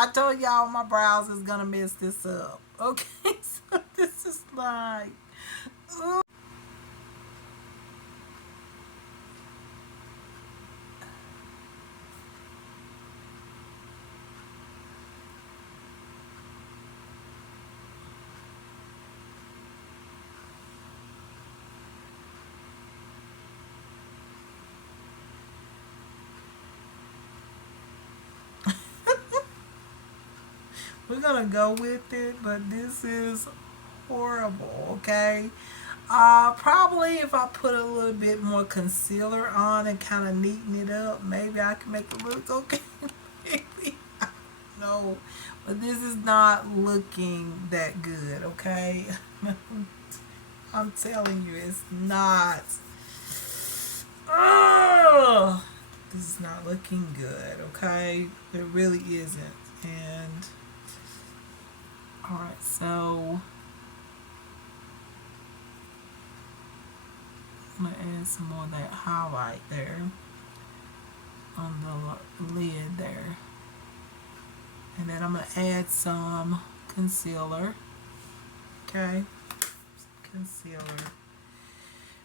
I told y'all my brows is gonna mess this up. Okay, so this is like, ooh. We're gonna go with it, but this is horrible. Okay, probably if I put a little bit more concealer on and kind of neaten it up, maybe I can make it look okay. Maybe, I don't know, but this is not looking that good. Okay, I'm telling you, it's not. Oh, this is not looking good. Okay, it really isn't. And all right, so I'm gonna add some more of that highlight there on the lid there, and then I'm gonna add some concealer. Okay, concealer.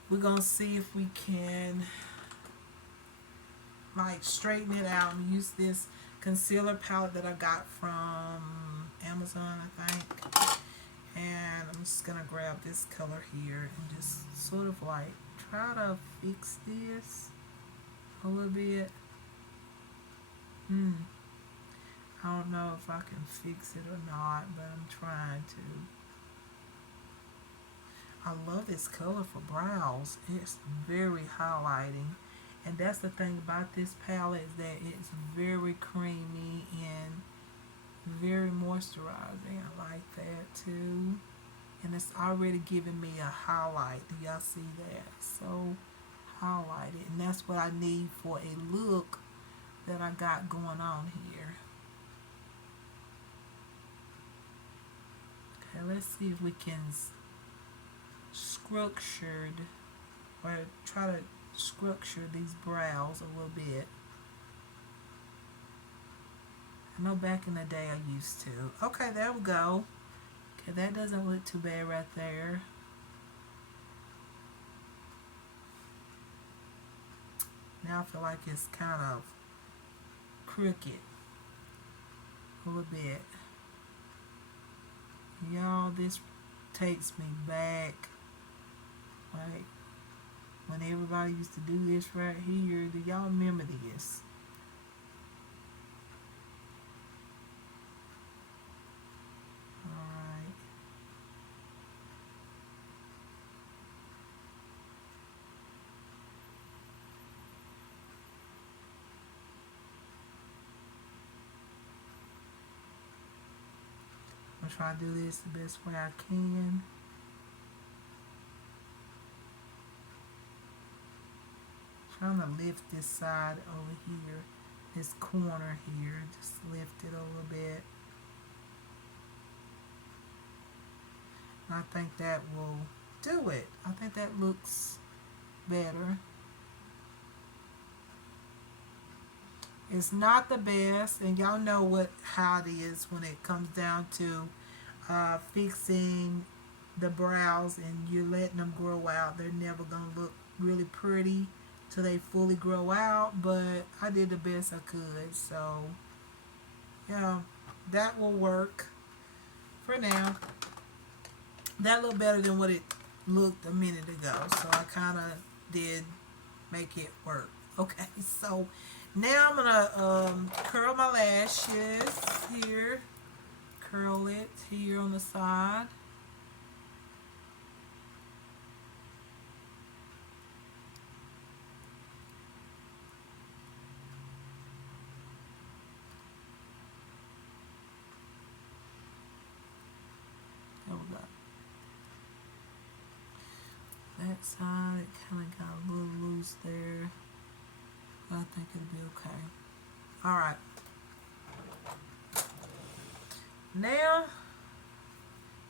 We're gonna see if we can like straighten it out and use this concealer palette that I got from Amazon, I think. And I'm just gonna grab this color here and just sort of like try to fix this a little bit. I don't know if I can fix it or not, but I'm trying to. I love this color for brows. It's very highlighting. And that's the thing about this palette, is that it's very creamy and very moisturizing. I like that too. And it's already giving me a highlight. Do y'all see that? So highlighted. And that's what I need for a look that I got going on here. Okay, let's see if we can structured or try to structure these brows a little bit. I know back in the day I used to. Okay, there we go. Okay, that doesn't look too bad right there. Now I feel like it's kind of crooked a little bit. Y'all, this takes me back, like when everybody used to do this right here. Do y'all remember this? Alright. I'm trying to do this the best way I can. Trying to lift this side over here, this corner here, just lift it a little bit. I think that will do it. I think that looks better. It's not the best, and y'all know how it is when it comes down to fixing the brows and you're letting them grow out. They're never gonna look really pretty till they fully grow out, but I did the best I could, so yeah, that will work for now. That looked better than what it looked a minute ago, so I kind of did make it work. Okay, so now I'm gonna curl my lashes here, curl it here on the side. There we go. That side, it kind of got a little loose there, but I think it'll be okay. Alright. Now,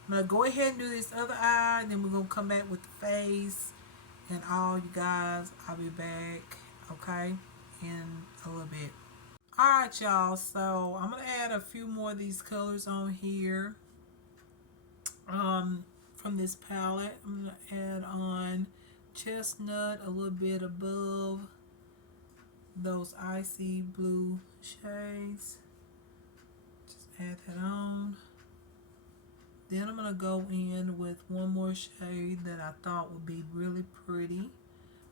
I'm going to go ahead and do this other eye, and then we're going to come back with the face and all you guys. I'll be back, okay, in a little bit. Alright, y'all, so I'm going to add a few more of these colors on here. From this palette, I'm going to add on chestnut a little bit above those icy blue shades. Just add that on. Then I'm going to go in with one more shade that I thought would be really pretty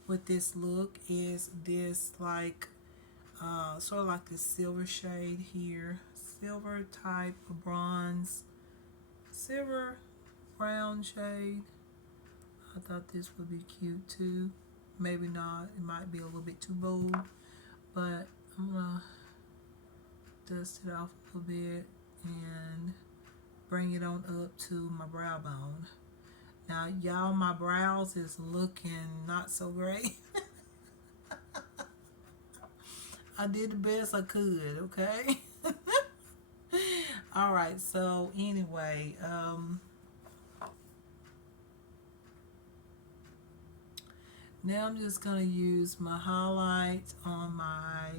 with this look. Is this like sort of like this silver shade here, silver type of bronze, silver brown shade. I thought this would be cute too. Maybe not, it might be a little bit too bold, but I'm gonna dust it off a little bit and bring it on up to my brow bone. Now y'all, my brows is looking not so great. I did the best I could, okay? Alright, so anyway, now I'm just going to use my highlights on my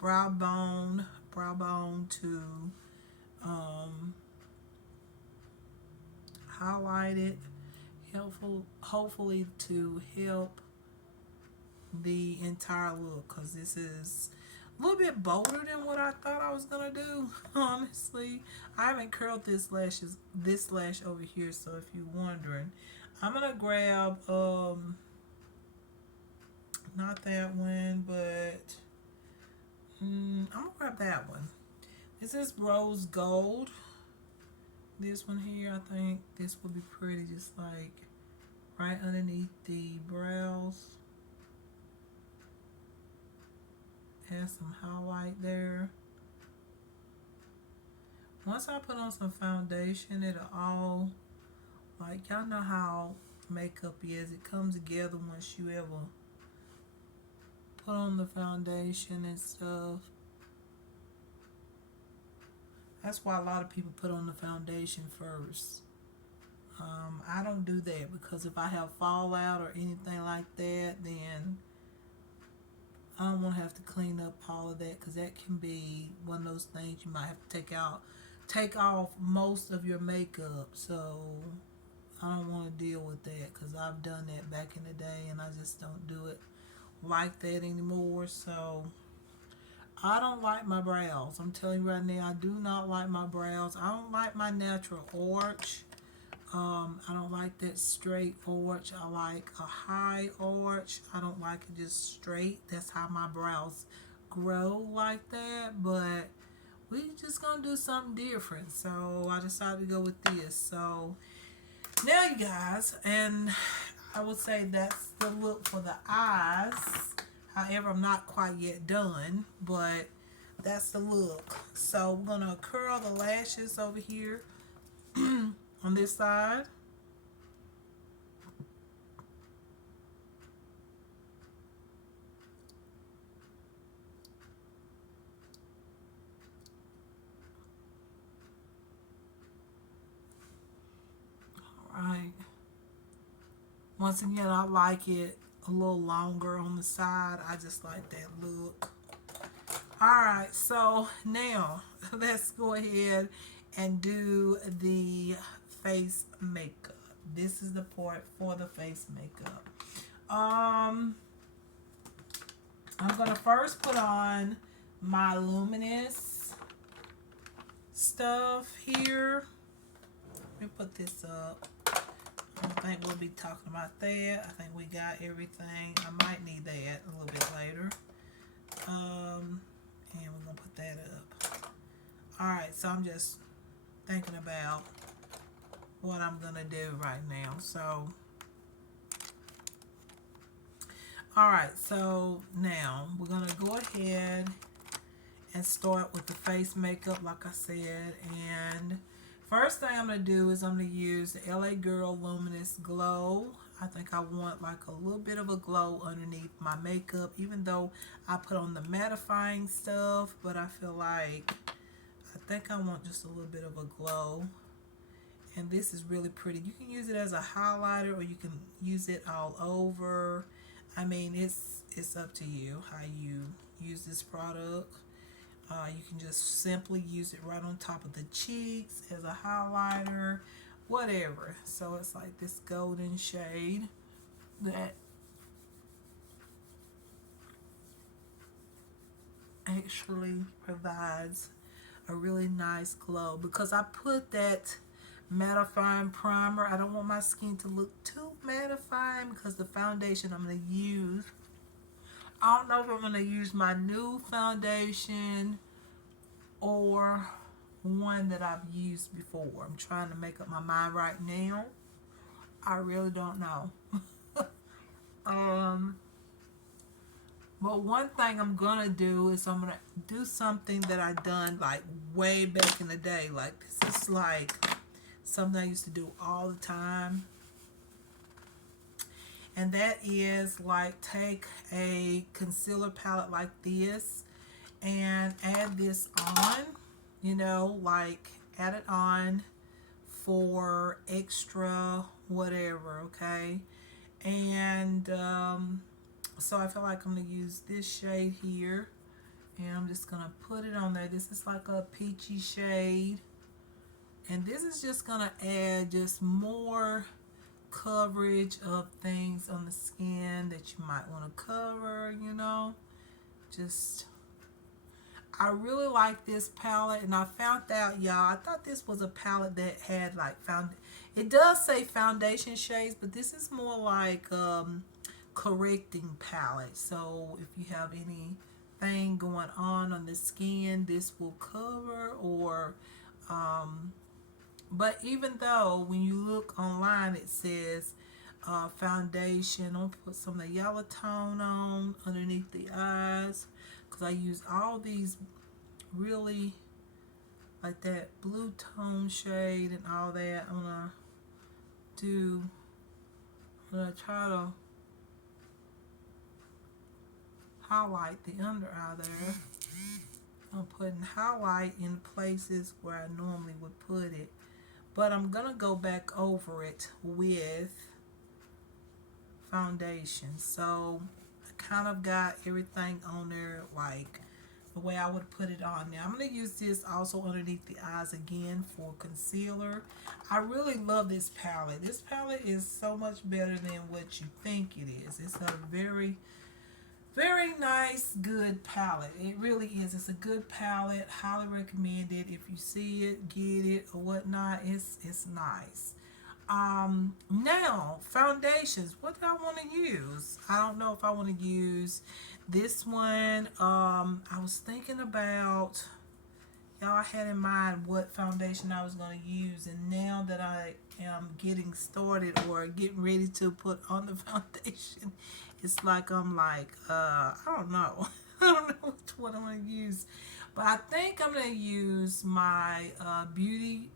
brow bone to highlight it, hopefully to help the entire look, because this is A little bit bolder than what I thought I was gonna do. Honestly, I haven't curled this lash over here. So if you're wondering, I'm gonna grab not that one, but I'm gonna grab that one. This is rose gold. This one here, I think this would be pretty, just like right underneath the brows. Add some highlight there. Once I put on some foundation, it'll all, like, y'all know how makeup is. It comes together once you ever put on the foundation and stuff. That's why a lot of people put on the foundation first. I don't do that because if I have fallout or anything like that, then I don't want to have to clean up all of that, because that can be one of those things you might have to take off most of your makeup. So I don't want to deal with that, because I've done that back in the day and I just don't do it like that anymore. So I don't like my brows. I'm telling you right now, I do not like my brows. I don't like my natural arch. I don't like that straight arch. I like a high arch. I don't like it just straight. That's how my brows grow, like that. But we just gonna do something different. So I decided to go with this. So now you guys, and I would say that's the look for the eyes. However, I'm not quite yet done, but that's the look. So we're gonna curl the lashes over here on this side. All right. Once again, I like it a little longer on the side. I just like that look. Alright, so now let's go ahead and do the face makeup. This is the part for the face makeup. I'm going to first put on my luminous stuff here. Let me put this up. I don't think we'll be talking about that. I think we got everything. I might need that a little bit later. And we're going to put that up. Alright, so I'm just thinking about what I'm going to do right now. So, alright, so now we're going to go ahead and start with the face makeup, like I said. And first thing I'm going to do is I'm going to use the LA Girl Luminous Glow. I think I want like a little bit of a glow underneath my makeup, even though I put on the mattifying stuff, but I feel like I think I want just a little bit of a glow. And this is really pretty. You can use it as a highlighter or you can use it all over. I mean, it's up to you how you use this product. You can just simply use it right on top of the cheeks as a highlighter, whatever. So it's like this golden shade that actually provides a really nice glow, because I put that mattifying primer. I don't want my skin to look too mattifying, because the foundation I'm going to use, I don't know if I'm going to use my new foundation or one that I've used before. I'm trying to make up my mind right now. I really don't know. But one thing I'm gonna do is I'm gonna do something that I done like way back in the day. Like, this is like something I used to do all the time. And that is like take a concealer palette like this and add this on, you know, like add it on for extra whatever, okay? And so I feel like I'm going to use this shade here, and I'm just going to put it on there. This is like a peachy shade, and this is just going to add just more coverage of things on the skin that you might want to cover, you know, just I really like this palette, and I found out, y'all, I thought this was a palette that had like it does say foundation shades, but this is more like correcting palette. So if you have anything going on the skin, this will cover. Or but even though when you look online it says foundation, I'm gonna put some of the yellow tone on underneath the eyes, because I use all these really like that blue tone shade and all that. Do I'm gonna try to highlight the under eye there. I'm putting highlight in places where I normally would put it, but I'm gonna go back over it with foundation. So I kind of got everything on there like the way I would put it on. Now I'm going to use this also underneath the eyes again for concealer. I really love this palette. This palette is so much better than what you think it is. It's a very, very nice, good palette. It really is. It's a good palette. Highly recommend it. If you see it, get it, or whatnot. It's nice. Now foundations, what do I want to use? I don't know if I want to use this one. I was thinking about, y'all, I had in mind what foundation I was going to use, and now that I am getting started or getting ready to put on the foundation, it's like I'm like I don't know. I don't know which one I'm going to use, but I think I'm going to use my Beauty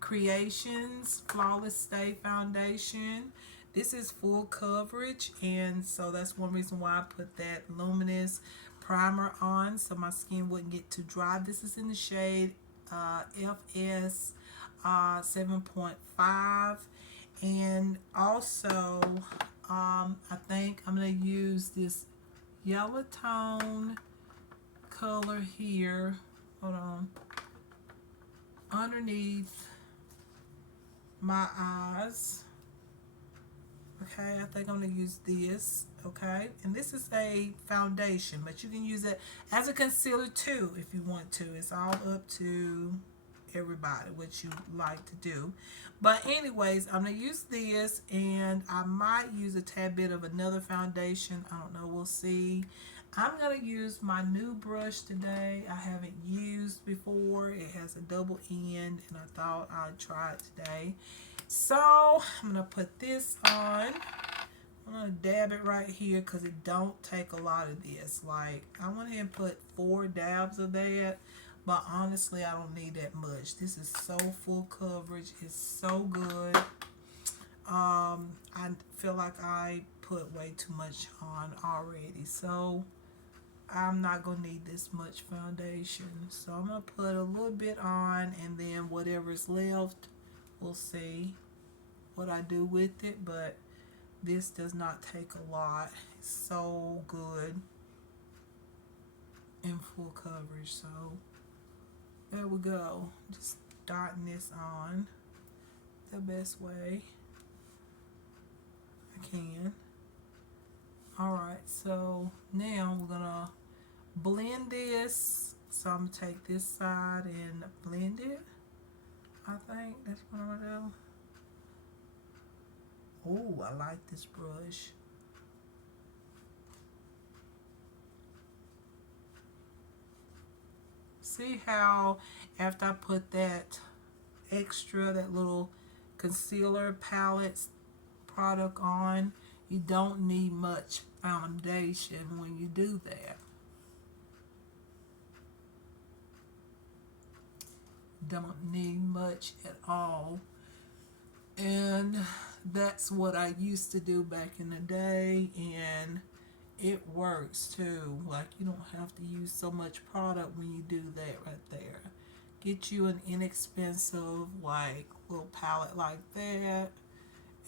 Creations Flawless Stay Foundation. This is full coverage, and so that's one reason why I put that luminous primer on, so my skin wouldn't get too dry. This is in the shade FS 7.5, and also I think I'm going to use this yellow tone color here. Hold on. Underneath my eyes. Okay, I think I'm going to use this. Okay, and this is a foundation, but you can use it as a concealer too if you want to. It's all up to everybody what you like to do. But anyways, I'm going to use this, and I might use a tad bit of another foundation. I don't know, we'll see. I'm going to use my new brush today. I haven't used before. It has a double end, and I thought I'd try it today. So I'm going to put this on. I'm going to dab it right here because it don't take a lot of this. Like, I went ahead and put 4 dabs of that, but honestly I don't need that much. This is so full coverage. It's so good. I feel like I put way too much on already, so I'm not going to need this much foundation. So I'm going to put a little bit on, and then whatever's left, we'll see what I do with it. But this does not take a lot. It's so good in full coverage. So there we go. Just dotting this on the best way I can. Alright, so now we're going to blend this. So I'm going to take this side and blend it. I think that's what I'm going to do. Oh, I like this brush. See how after I put that extra, that little concealer palette product on, you don't need much foundation when you do that. Don't need much at all. And that's what I used to do back in the day, and it works too. Like, you don't have to use so much product when you do that right there. Get you an inexpensive like little palette like that,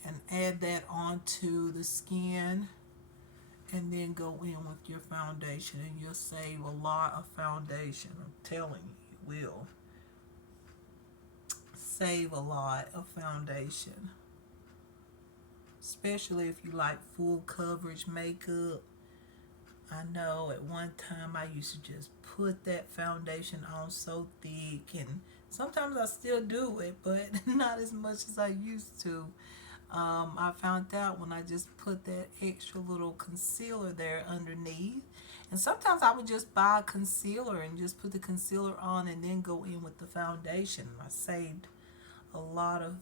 and add that onto the skin, and then go in with your foundation, and you'll save a lot of foundation. I'm telling you, you will save a lot of foundation, especially if you like full coverage makeup. I know at one time I used to just put that foundation on so thick, and sometimes I still do it, but not as much as I used to. I found out when I just put that extra little concealer there underneath. And sometimes I would just buy a concealer and just put the concealer on and then go in with the foundation. I saved a lot of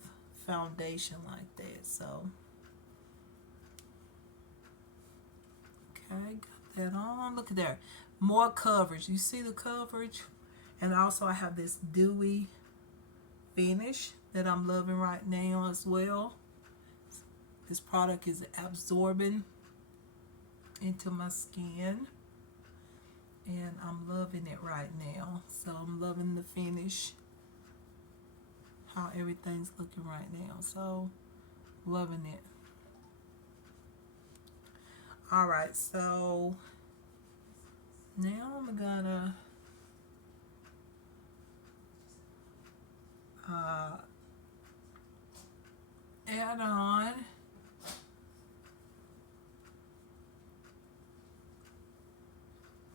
foundation like that. So, okay, got that on. Look at there. More coverage. You see the coverage? And also I have this dewy finish that I'm loving right now as well. This product is absorbing into my skin, and I'm loving it right now. So I'm loving the finish, how everything's looking right now. So loving it. All right, so now I'm gonna add on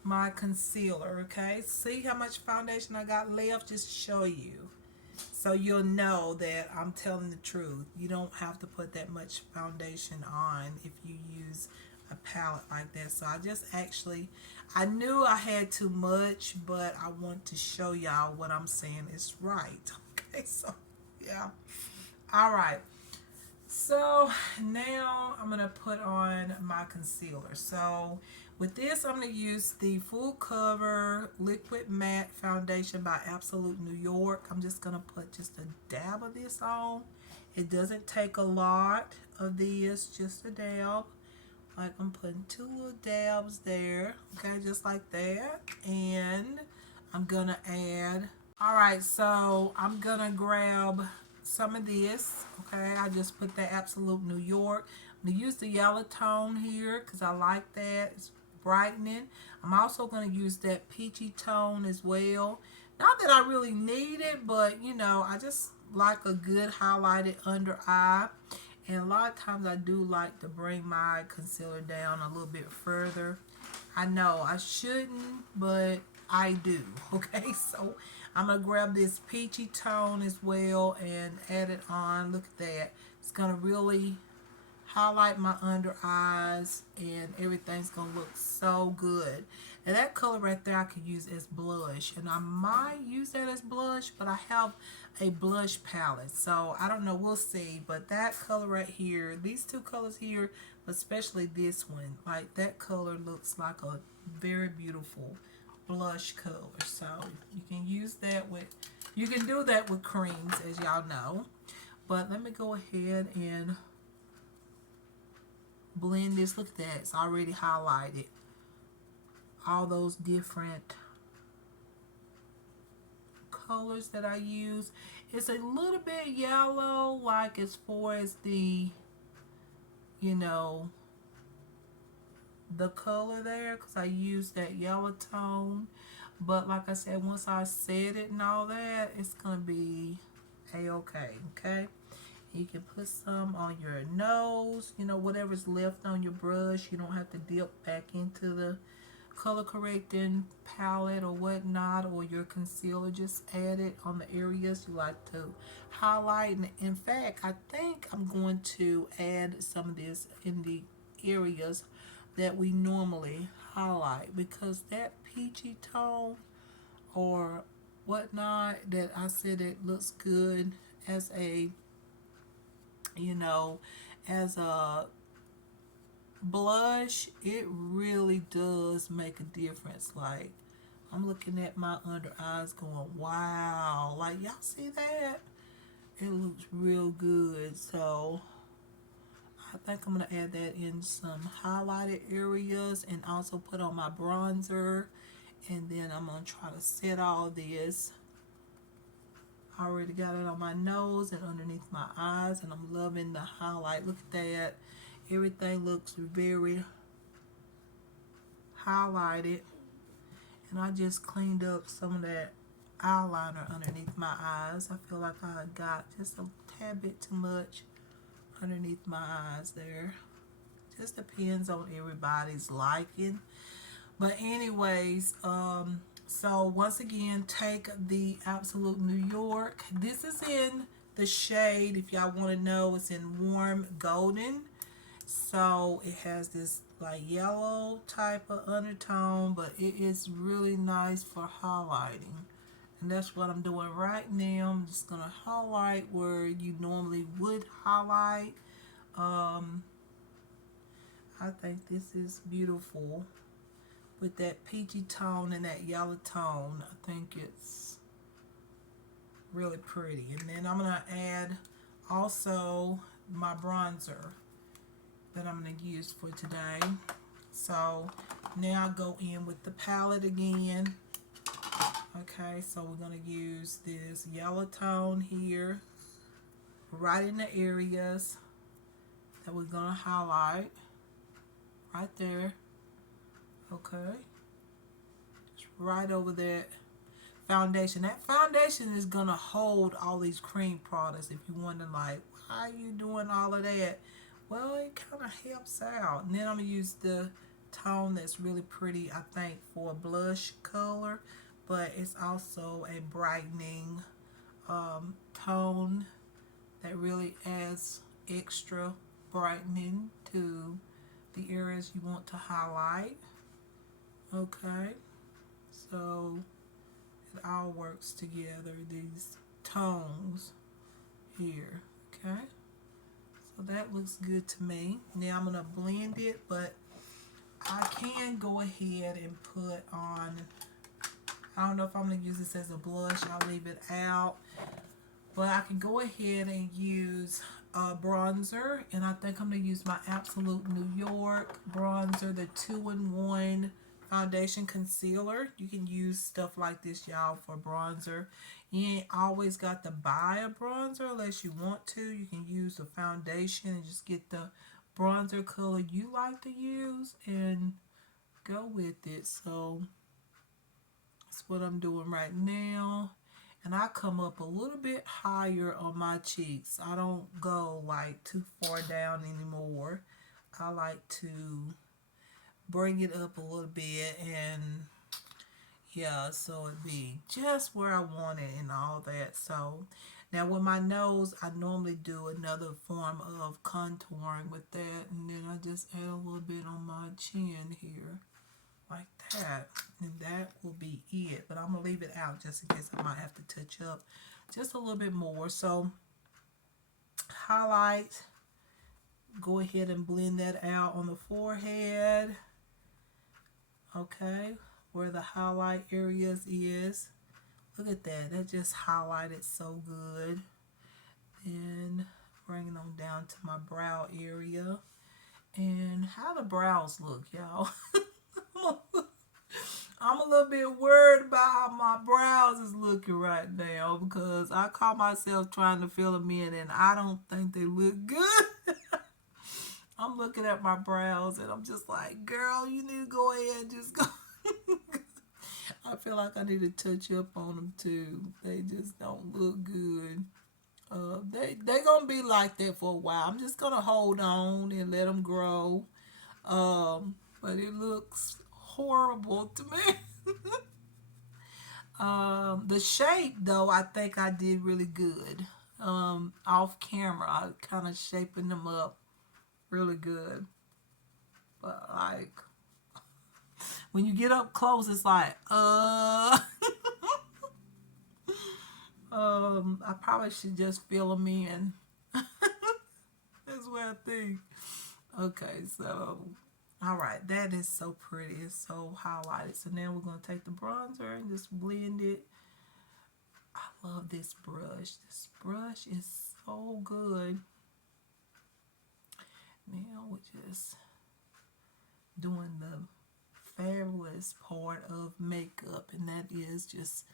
my concealer. Okay, see how much foundation I got left, just to show you, so you'll know that I'm telling the truth. You don't have to put that much foundation on if you use a palette like that. So I just actually, I knew I had too much, but I want to show y'all what I'm saying is right. Okay, so yeah. All right, so now I'm going to put on my concealer. So with this, I'm going to use the Full Cover Liquid Matte Foundation by Absolute New York. I'm just going to put just a dab of this on. It doesn't take a lot of this, just a dab. Like I'm putting 2 little dabs there, okay, just like that. And I'm going to add, all right, so I'm going to grab some of this, okay. I just put that Absolute New York. I'm going to use the yellow tone here because I like that. It's brightening. I'm also going to use that peachy tone as well. Not that I really need it, but you know, I just like a good highlighted under eye. And a lot of times I do like to bring my concealer down a little bit further. I know I shouldn't, but I do. Okay, so I'm going to grab this peachy tone as well and add it on. Look at that. It's going to really highlight my under eyes, and everything's going to look so good. And that color right there I could use as blush, and I might use that as blush, but I have a blush palette, so I don't know, we'll see. But that color right here, these two colors here, but especially this one, like that color looks like a very beautiful blush color. So you can use that with, you can do that with creams, as y'all know. But let me go ahead and blend this. Look at that, it's already highlighted all those different colors that I use. It's a little bit yellow, like as far as the, you know, the color there, because I use that yellow tone. But like I said, once I set it and all that, it's gonna be a-okay. Okay, you can put some on your nose, you know, whatever's left on your brush. You don't have to dip back into the color correcting palette or whatnot, or your concealer. Just add it on the areas you like to highlight. And in fact, I think I'm going to add some of this in the areas that we normally highlight, because that peachy tone or whatnot that I said it looks good as a, you know, as a blush, it really does make a difference. Like I'm looking at my under eyes going, wow, like y'all see that? It looks real good. So I think I'm gonna add that in some highlighted areas and also put on my bronzer, and then I'm gonna try to set all this. I already got it on my nose and underneath my eyes, and I'm loving the highlight. Look at that. Everything looks very highlighted, and I just cleaned up some of that eyeliner underneath my eyes. I feel like I got just a tad bit too much underneath my eyes there. Just depends on everybody's liking. But anyways, so once again, take the Absolute New York. This is in the shade, if y'all want to know, it's in warm golden. So it has this like yellow type of undertone, but it is really nice for highlighting. And that's what I'm doing right now. I'm just gonna highlight where you normally would highlight. Um, I think this is beautiful with that peachy tone and that yellow tone. I think it's really pretty. And then I'm gonna add also my bronzer that I'm going to use for today. So now I go in with the palette again. Okay, so we're going to use this yellow tone here, right in the areas that we're going to highlight, right there. Okay, just right over that foundation. That foundation is going to hold all these cream products. If you wonder like, why are you doing all of that? Well, it kind of helps out. And then I'm going to use the tone that's really pretty, I think, for a blush color. But it's also a brightening tone that really adds extra brightening to the areas you want to highlight. Okay, so it all works together, these tones here. Okay. So that looks good to me. Now I'm going to blend it, but I can go ahead and put on, I don't know if I'm going to use this as a blush. I'll leave it out. But I can go ahead and use a bronzer. And I think I'm going to use my Absolute New York bronzer, the 2-in-1 foundation concealer. You can use stuff like this, y'all, for bronzer. You ain't always got to buy a bronzer unless you want to. You can use the foundation and just get the bronzer color you like to use and go with it. So that's what I'm doing right now. And I come up a little bit higher on my cheeks. I don't go like too far down anymore. I like to bring it up a little bit, and yeah, so it be just where I want it and all that. So now with my nose, I normally do another form of contouring with that, and then I just add a little bit on my chin here like that, and that will be it. But I'm gonna leave it out just in case I might have to touch up just a little bit more. So highlight, go ahead and blend that out on the forehead. Okay, where the highlight areas is. Look at that, that just highlighted so good. And bringing on down to my brow area. And how the brows look, y'all. I'm a little bit worried about how my brows is looking right now because I caught myself trying to fill them in and I don't think they look good. I'm looking at my brows and I'm just like, girl, you need to go ahead and just go. I feel like I need to touch up on them too. They just don't look good. They gonna be like that for a while. I'm just gonna hold on and let them grow. But it looks horrible to me. The shape though, I think I did really good. Off camera, I kind of shaping them up really good. But like when you get up close, it's like, I probably should just fill them in. That's what I think. Okay, so all right, that is so pretty. It's so highlighted. So now we're gonna take the bronzer and just blend it. I love this brush. This brush is so good. Now we're just doing the fabulous part of makeup, and that is just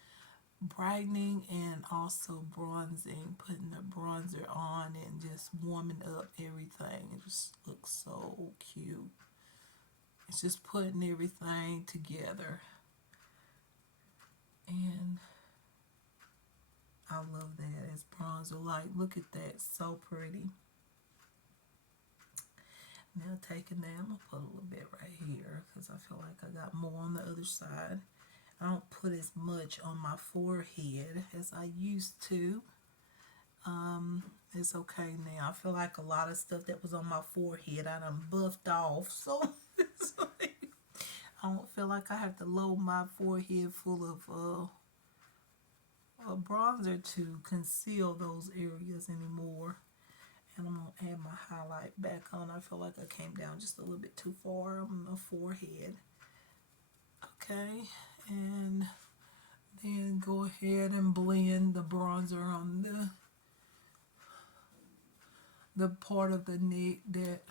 brightening and also bronzing, putting the bronzer on and just warming up everything. It just looks so cute. It's just putting everything together, and I love that as bronzer. Like, look at that, so pretty. Now taking that, I'm going to put a little bit right here because I feel like I got more on the other side. I don't put as much on my forehead as I used to. It's okay now. I feel like a lot of stuff that was on my forehead I done buffed off. So it's like, I don't feel like I have to load my forehead full of bronzer to conceal those areas anymore. And I'm going to add my highlight back on. I feel like I came down just a little bit too far on the forehead. Okay, and then go ahead and blend the bronzer on the part of the neck that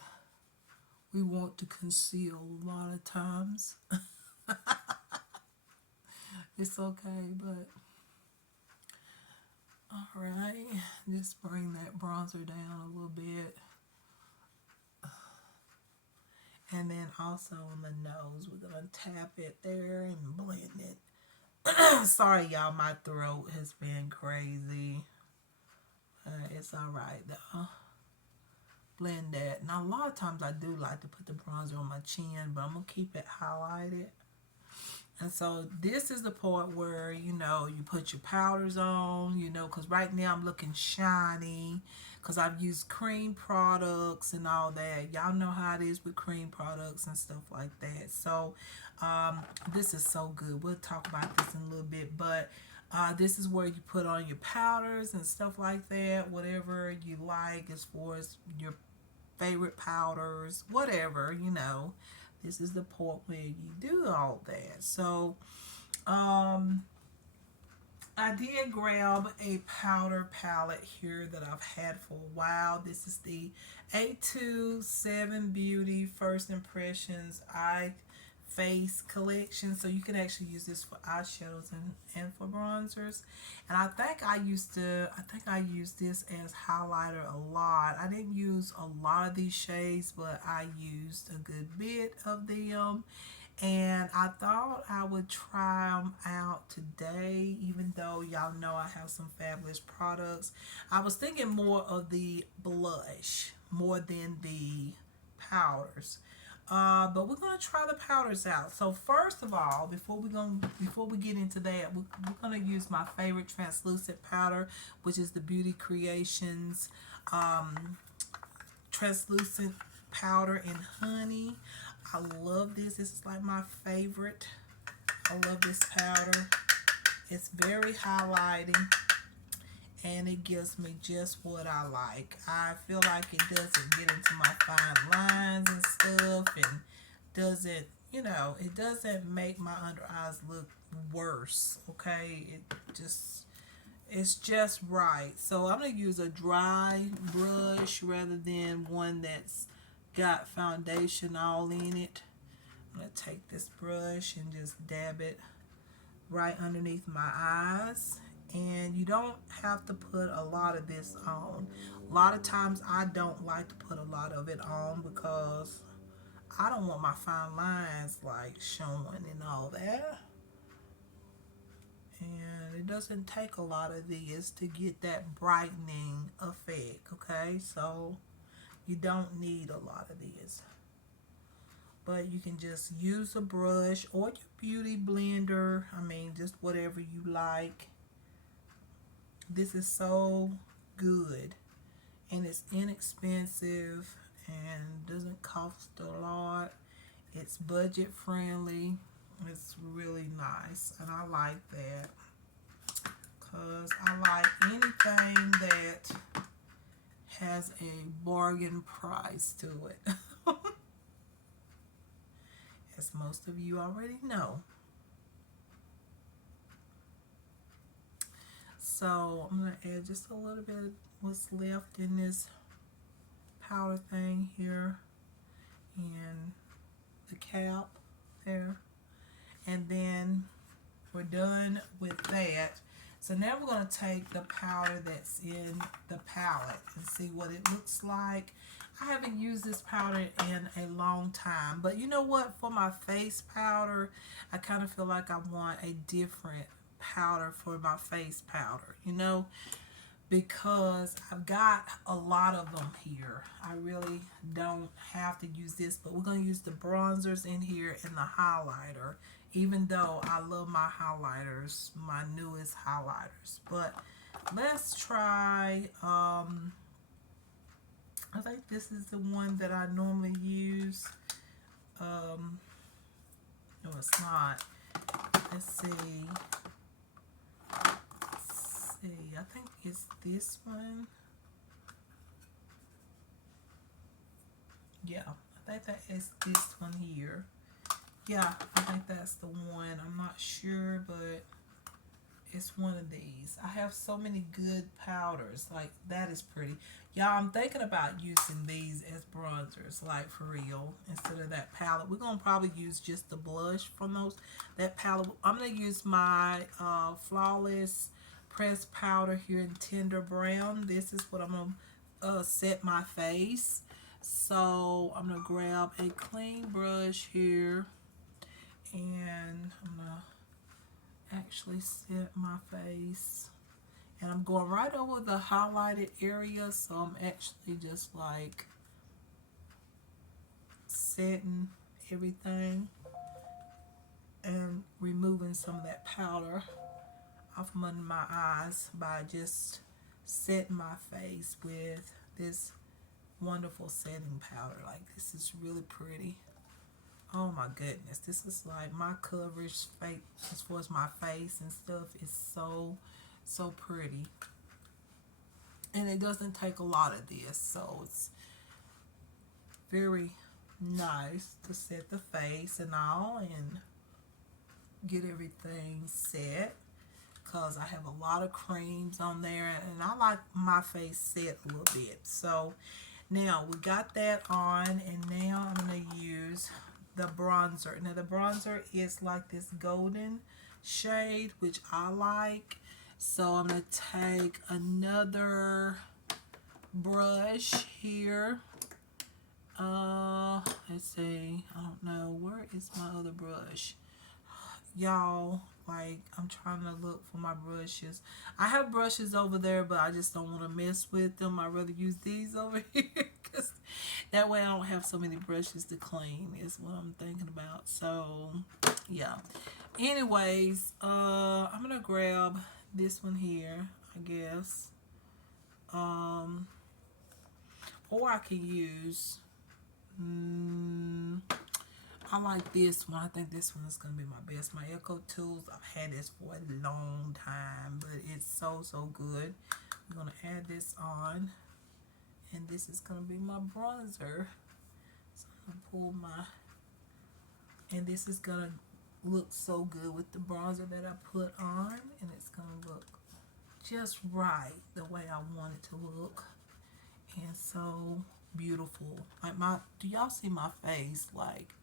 we want to conceal a lot of times. It's okay, but alright, just bring that bronzer down a little bit. And then also on the nose, we're going to tap it there and blend it. Sorry, y'all, my throat has been crazy. It's alright, though. Blend that. Now, a lot of times I do like to put the bronzer on my chin, but I'm going to keep it highlighted. And so this is the part where, you know, you put your powders on, you know, because right now I'm looking shiny because I've used cream products and all that. Y'all know how it is with cream products and stuff like that. So this is so good. We'll talk about this in a little bit, but this is where you put on your powders and stuff like that, whatever you like as far as your favorite powders, whatever, you know. This is the part where you do all that. So, I did grab a powder palette here that I've had for a while. This is the A27 Beauty First Impressions Eye Face Collection. So you can actually use this for eyeshadows and for bronzers. And I think I used this as highlighter a lot. I didn't use a lot of these shades, but I used a good bit of them. And I thought I would try them out today, even though y'all know I have some fabulous products. I was thinking more of the blush more than the powders. But we're gonna try the powders out. So first of all, before we get into that, we're gonna use my favorite translucent powder, which is the Beauty Creations translucent powder in honey. I love this. This is like my favorite. I love this powder. It's very highlighting and it gives me just what I like. I feel like it doesn't get into my fine lines and stuff and doesn't, you know, it doesn't make my under eyes look worse. Okay, it's just right. So I'm going to use a dry brush rather than one that's got foundation all in it. I'm going to take this brush and just dab it right underneath my eyes. And you don't have to put a lot of this on. A lot of times I don't like to put a lot of it on because I don't want my fine lines like showing and all that. And it doesn't take a lot of these to get that brightening effect, okay? So you don't need a lot of these. But you can just use a brush or your beauty blender. I mean, just whatever you like. This is so good. And it's inexpensive and doesn't cost a lot. It's budget friendly. It's really nice. And I like that. Because I like anything that has a bargain price to it. As most of you already know. So I'm going to add just a little bit of what's left in this powder thing here. And the cap there. And then we're done with that. So now we're going to take the powder that's in the palette and see what it looks like. I haven't used this powder in a long time, but you know what? For my face powder, I kind of feel like I want a different powder for my face powder, you know? because I've got a lot of them here. I really don't have to use this, but we're going to use the bronzers in here and the highlighter, even though I love my highlighters, my newest highlighters. But let's try, I think this is the one that I normally use. No, it's not. Let's see. I think it's this one. Yeah, I think that is this one here. Yeah, I think that's the one. I'm not sure, but it's one of these. I have so many good powders. Like, that is pretty. Y'all, I'm thinking about using these as bronzers, like, for real, instead of that palette. We're going to probably use just the blush from that palette. I'm going to use my Flawless pressed powder here in Tender Brown. This is what I'm going to set my face. So I'm going to grab a clean brush here, and I'm going to actually set my face. And I'm going right over the highlighted area, so I'm actually just like setting everything and removing some of that powder off from under my eyes by just setting my face with this wonderful setting powder. Like, this is really pretty. Oh my goodness, this is like my coverage as far as my face and stuff is so pretty. And it doesn't take a lot of this, so it's very nice to set the face and all and get everything set, because I have a lot of creams on there and I like my face set a little bit. So now we got that on, and now I'm going to use the bronzer. Now the bronzer is like this golden shade, which I like. So I'm going to take another brush here. Let's see. I don't know. Where is my other brush? Y'all, like, I'm trying to look for my brushes. I have brushes over there, but I just don't want to mess with them. I'd rather use these over here, because that way I don't have so many brushes to clean, is what I'm thinking about. So, yeah. Anyways, I'm going to grab this one here, I guess. Or I can use, I like this one. I think this one is going to be my best. My Echo Tools, I've had this for a long time, but it's so good. I'm going to add this on, and this is going to be my bronzer. So I'm going to pull my, and this is going to look so good with the bronzer that I put on, and it's going to look just right the way I want it to look, and so beautiful. Like, do y'all see my face? Like,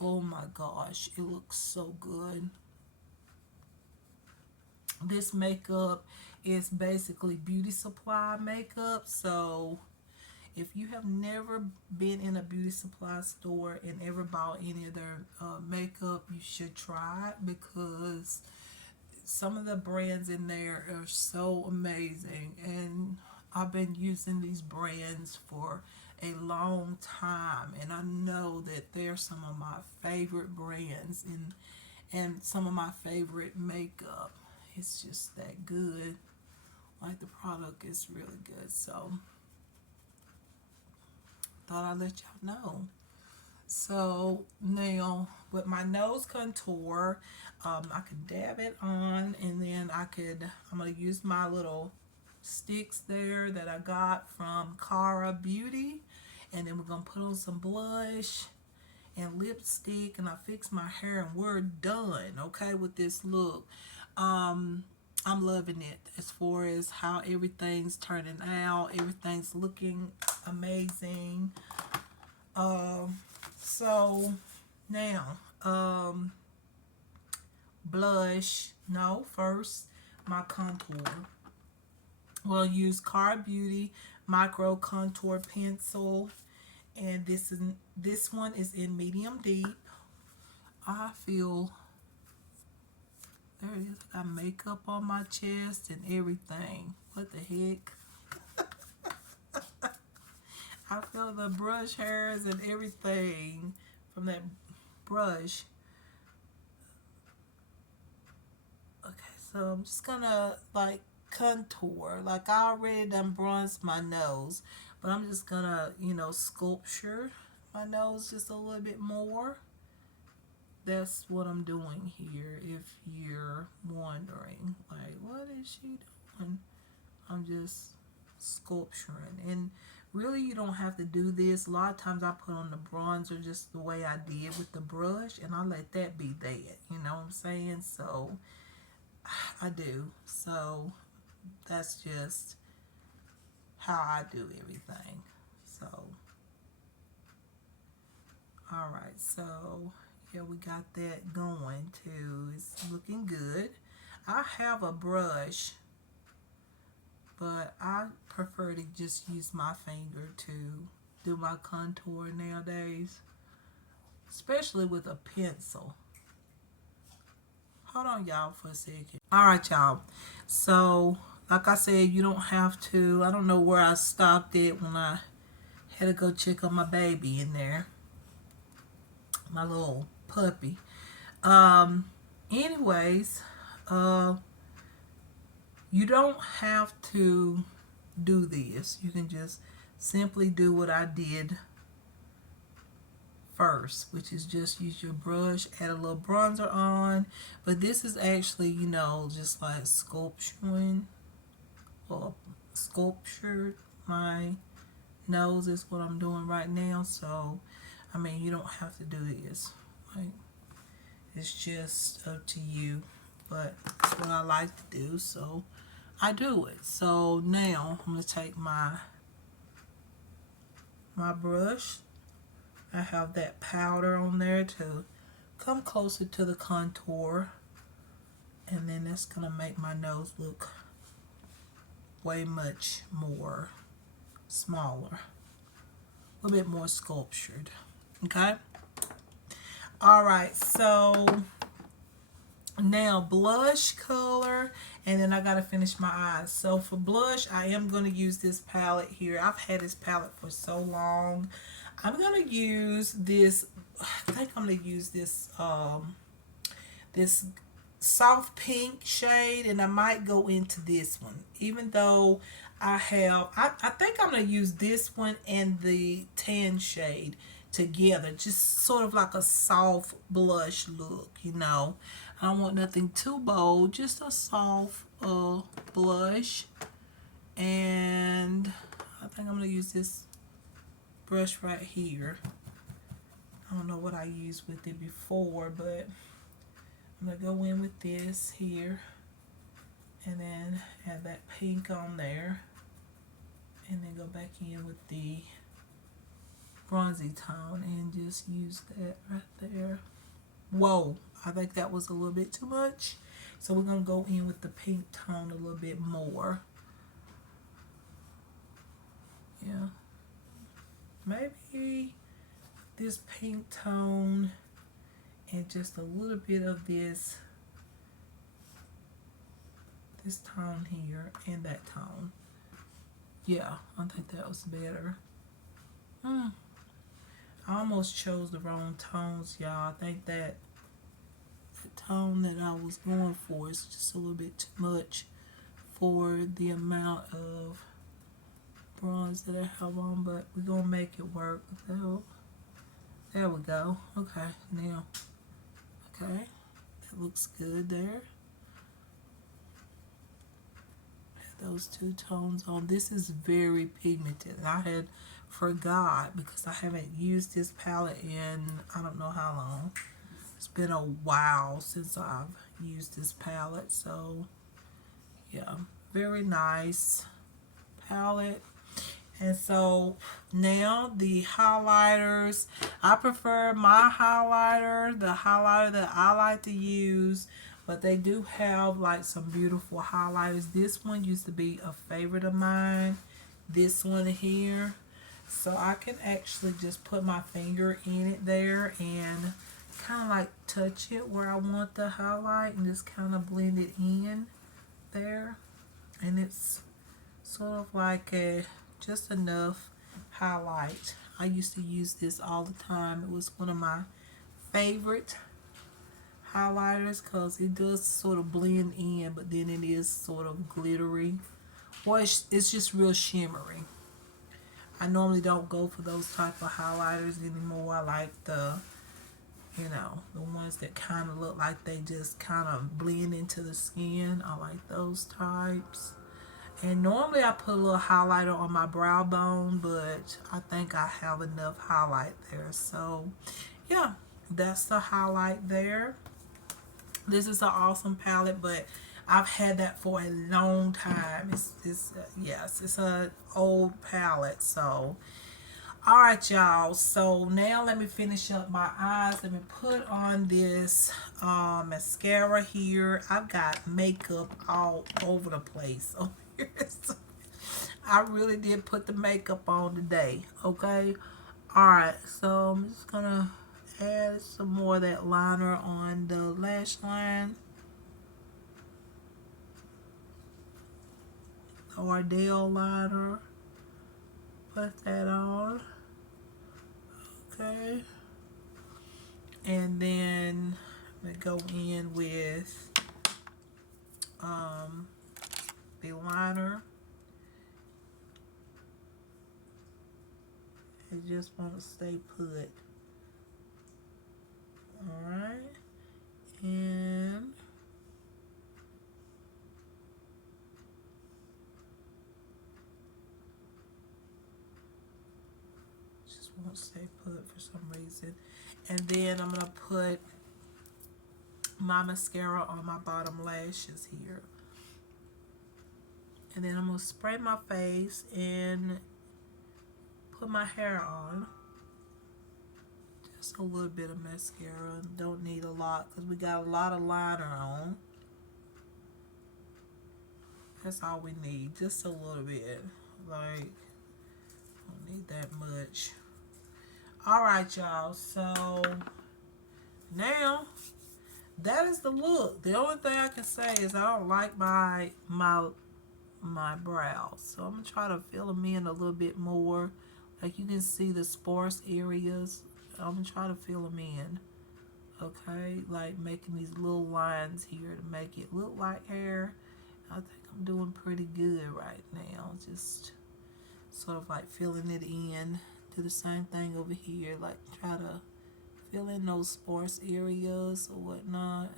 oh my gosh, it looks so good. This makeup is basically beauty supply makeup, so if you have never been in a beauty supply store and ever bought any of their makeup, you should try it, because some of the brands in there are so amazing, and I've been using these brands for a long time, and I know that they're some of my favorite brands and some of my favorite makeup. It's just that good. Like, the product is really good, so thought I'd let y'all know. So now with my nose contour, I could dab it on, and then I'm going to use my little sticks there that I got from Cara Beauty, and then we're going to put on some blush and lipstick, and I fix my hair, and we're done, okay, with this look. I'm loving it as far as how everything's turning out. Everything's looking amazing. So now, blush. No, first my contour. We'll use Cara Beauty Micro Contour Pencil, and this one is in medium deep. I feel There it is. I got makeup on my chest and everything. What the heck? I feel the brush hairs and everything from that brush. Okay, so I'm just gonna like contour. Like I already done bronzed my nose, but I'm just gonna, sculpture my nose just a little bit more. That's what I'm doing here. If you're wondering, like, what is she doing? I'm just sculpturing. And really, you don't have to do this. A lot of times I put on the bronzer just the way I did with the brush, and I let that be that. You know what I'm saying? So I do. So that's just how I do everything. So, all right. So, yeah, we got that going too. It's looking good. I have a brush, but I prefer to just use my finger to do my contour nowadays, especially with a pencil. Hold on, y'all, for a second. All right, y'all. So, like I said, you don't have to. I don't know where I stopped it when I had to go check on my baby in there, my little puppy. Anyways, uh, you don't have to do this. You can just simply do what I did first, which is just use your brush, add a little bronzer on. But this is actually, just like sculpturing or sculptured my nose is what I'm doing right now. So, I mean, you don't have to do this. Like, it's just up to you. But it's what I like to do, so I do it. So now I'm going to take my brush. I have that powder on there to come closer to the contour, and then that's going to make my nose look way much more smaller, a little bit more sculptured. Okay? All right, so now blush color, and then I got to finish my eyes. So for blush, I am going to use this palette here. I've had this palette for so long. I'm going to use this, I think I'm going to use this, this soft pink shade, and I might go into this one, even though I think I'm going to use this one and the tan shade together, just sort of like a soft blush look, I don't want nothing too bold, just a soft blush. And I think I'm going to use this brush right here. I don't know what I used with it before, but I'm going to go in with this here and then add that pink on there, and then go back in with the bronzy tone and just use that right there. Whoa, I think that was a little bit too much. So we're going to go in with the pink tone a little bit more. Yeah. Maybe this pink tone and just a little bit of this tone here and that tone. Yeah, I think that was better. I almost chose the wrong tones, y'all. I think that the tone that I was going for is just a little bit too much for the amount of bronze that I have on, but we're gonna make it work. So there we go. Okay, now, okay, that looks good there. Those two tones on. This is very pigmented. I had forgot because I haven't used this palette in I don't know how long. It's been a while since I've used this palette. So yeah, very nice palette. And so now the highlighters, I prefer my highlighter, the highlighter that I like to use, but they do have like some beautiful highlighters. This one used to be a favorite of mine, this one here. So I can actually just put my finger in it there and kind of like touch it where I want the highlight and just kind of blend it in there. And it's sort of like a just enough highlight. I used to use this all the time. It was one of my favorite highlighters because it does sort of blend in, but then it is sort of glittery. Well, it's just real shimmery. I normally don't go for those type of highlighters anymore. I like the ones that kind of look like they just kind of blend into the skin. I like those types. And normally I put a little highlighter on my brow bone, but I think I have enough highlight there. So yeah, that's the highlight there. This is an awesome palette, but I've had that for a long time. Yes, it's an old palette. So all right, y'all. So now let me finish up my eyes. Let me put on this mascara here. I've got makeup all over the place. So I really did put the makeup on today. Okay. All right. So I'm just gonna add some more of that liner on the lash line. Ardell liner. Put that on. Okay. And then I'm gonna go in with the liner. I just want to stay put. Alright. And just won't stay put for some reason. And then I'm going to put my mascara on my bottom lashes here. And then I'm going to spray my face and put my hair on. Just a little bit of mascara. Don't need a lot because we got a lot of liner on. That's all we need. Just a little bit. Like, don't need that much. Alright, y'all. So, now, that is the look. The only thing I can say is I don't like my brows. So, I'm going to try to fill them in a little bit more. Like, you can see the sparse areas. I'm going to try to fill them in. Okay? Like, making these little lines here to make it look like hair. I think I'm doing pretty good right now. Just sort of like filling it in. Do the same thing over here. Like try to fill in those sparse areas or whatnot.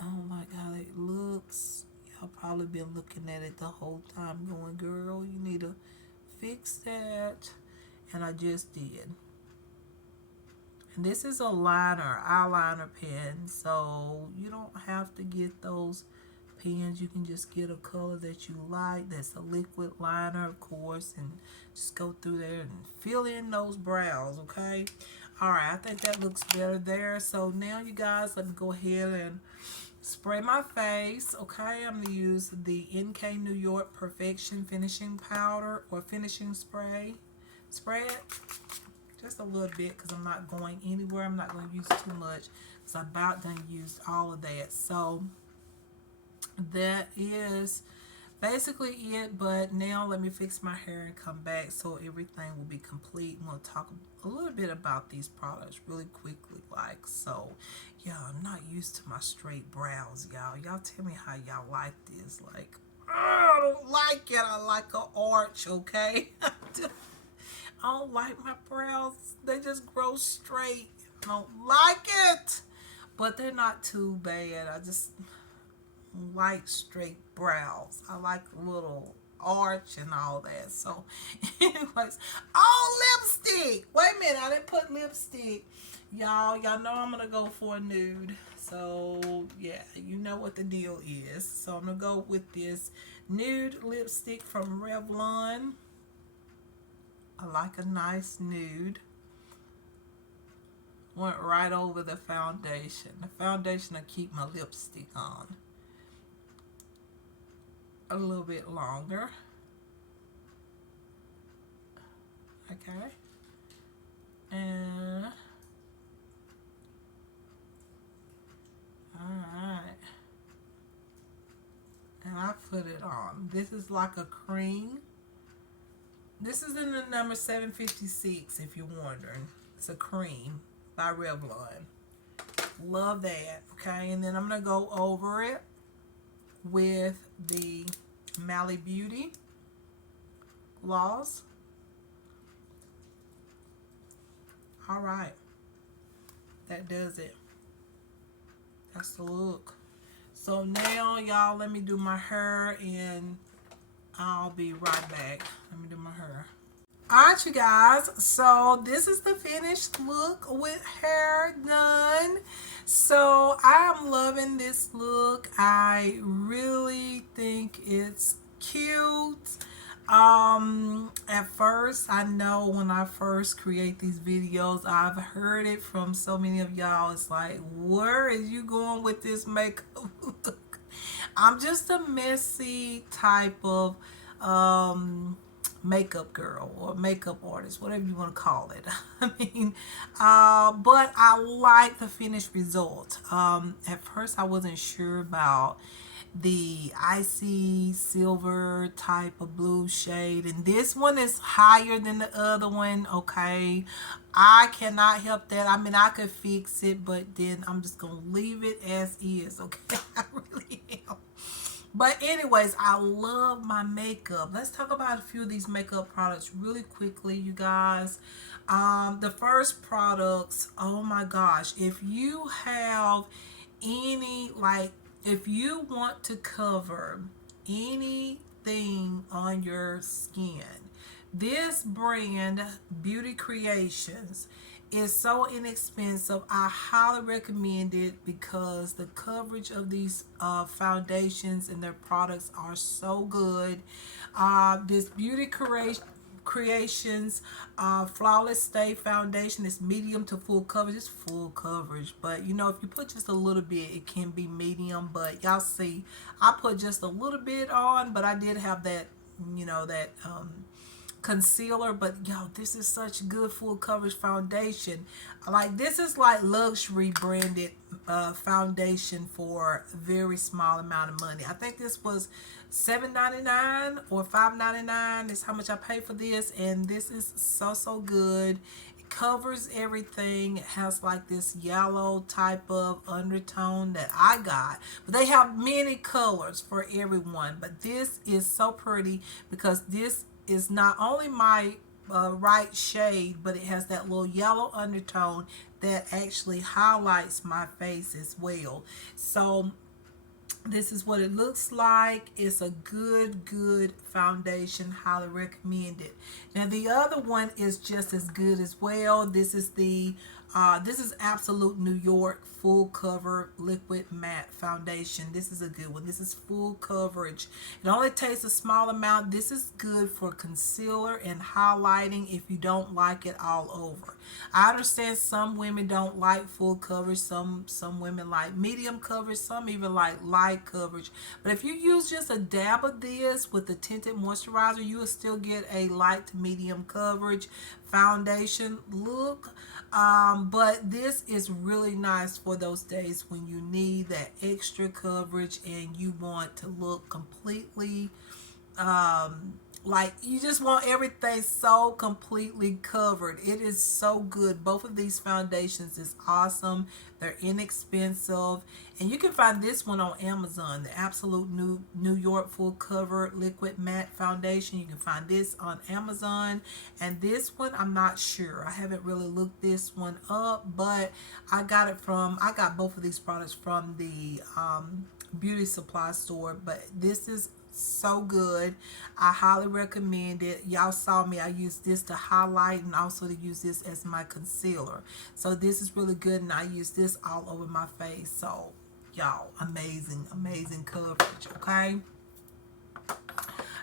I don't like how it looks. Y'all probably been looking at it the whole time going, girl, you need to fix that. And I just did. And this is a eyeliner pen, so you don't have to get those pens. You can just get a color that you like. That's a liquid liner, of course, and just go through there and fill in those brows, okay? All right, I think that looks better there. So now, you guys, let me go ahead and spray my face, okay? I'm going to use the NK New York Perfection Finishing Powder or Finishing Spray. Spray it. Just a little bit because I'm not going anywhere. I'm not going to use too much because I'm about done used all of that. So that is basically it. But now let me fix my hair and come back so everything will be complete. And we'll talk a little bit about these products really quickly. Like so, yeah, I'm not used to my straight brows, y'all. Y'all tell me how y'all like this. Like, I don't like it. I like an arch, okay? I don't like my brows. They just grow straight. I don't like it. But they're not too bad. I just like straight brows. I like a little arch and all that. So, anyways. Oh, lipstick. Wait a minute. I didn't put lipstick. Y'all know I'm going to go for a nude. So, yeah. You know what the deal is. So, I'm going to go with this nude lipstick from Revlon. I like a nice nude. Went right over the foundation. The foundation will keep my lipstick on a little bit longer. Okay. And put it on. This is like a cream. This is in the number 756 if you're wondering. It's a cream by Revlon. Love that. Okay, and then I'm going to go over it with the Mally Beauty gloss. All right. That does it. That's the look. So now, y'all, let me do my hair and I'll be right back. Let me do my hair. Alright, you guys, so this is the finished look with hair done. So I am loving this look. I really think it's cute. At first, I know when I first create these videos, I've heard it from so many of y'all. It's like, where is you going with this makeup look? I'm just a messy type of makeup girl or makeup artist, whatever you want to call it. I mean, but I like the finished result. At first I wasn't sure about the icy silver type of blue shade, and this one is higher than the other one. Okay, I cannot help that. I mean, I could fix it, but then I'm just gonna leave it as is. Okay, I really am. But anyways, I love my makeup. Let's talk about a few of these makeup products really quickly, you guys. The first products, oh my gosh, if you have any, like, if you want to cover anything on your skin, this brand, Beauty Creations, is so inexpensive. I highly recommend it because the coverage of these foundations and their products are so good. This Beauty Creations Flawless Stay Foundation is medium to full coverage. It's full coverage, but you know, if you put just a little bit, it can be medium. But y'all see, I put just a little bit on, but I did have that, you know, that concealer. But yo, this is such good full coverage foundation. Like, this is like luxury branded foundation for a very small amount of money. I think this was $7.99 or $5.99 is how much I paid for this, and this is so good. It covers everything. It has like this yellow type of undertone that I got, but they have many colors for everyone. But this is so pretty because this is not only my right shade, but it has that little yellow undertone that actually highlights my face as well. So this is what it looks like. It's a good foundation. Highly recommend it. Now the other one is just as good as well. This is the this is Absolute New York Full Cover Liquid Matte Foundation. This is a good one. This is full coverage. It only takes a small amount. This is good for concealer and highlighting if you don't like it all over. I understand some women don't like full coverage. Some women like medium coverage. Some even like light coverage. But if you use just a dab of this with the tinted moisturizer, you will still get a light to medium coverage foundation look. But this is really nice for those days when you need that extra coverage and you want to look completely like you just want everything so completely covered. It is so good. Both of these foundations is awesome. They're inexpensive, and you can find this one on Amazon, the Absolute New York Full Cover Liquid Matte Foundation. You can find this on Amazon, and this one I'm not sure. I haven't really looked this one up, but I got both of these products from the beauty supply store. But this is so good. I highly recommend it. Y'all saw me, I used this to highlight and also to use this as my concealer. So this is really good, and I use this all over my face. So y'all, amazing coverage. Okay,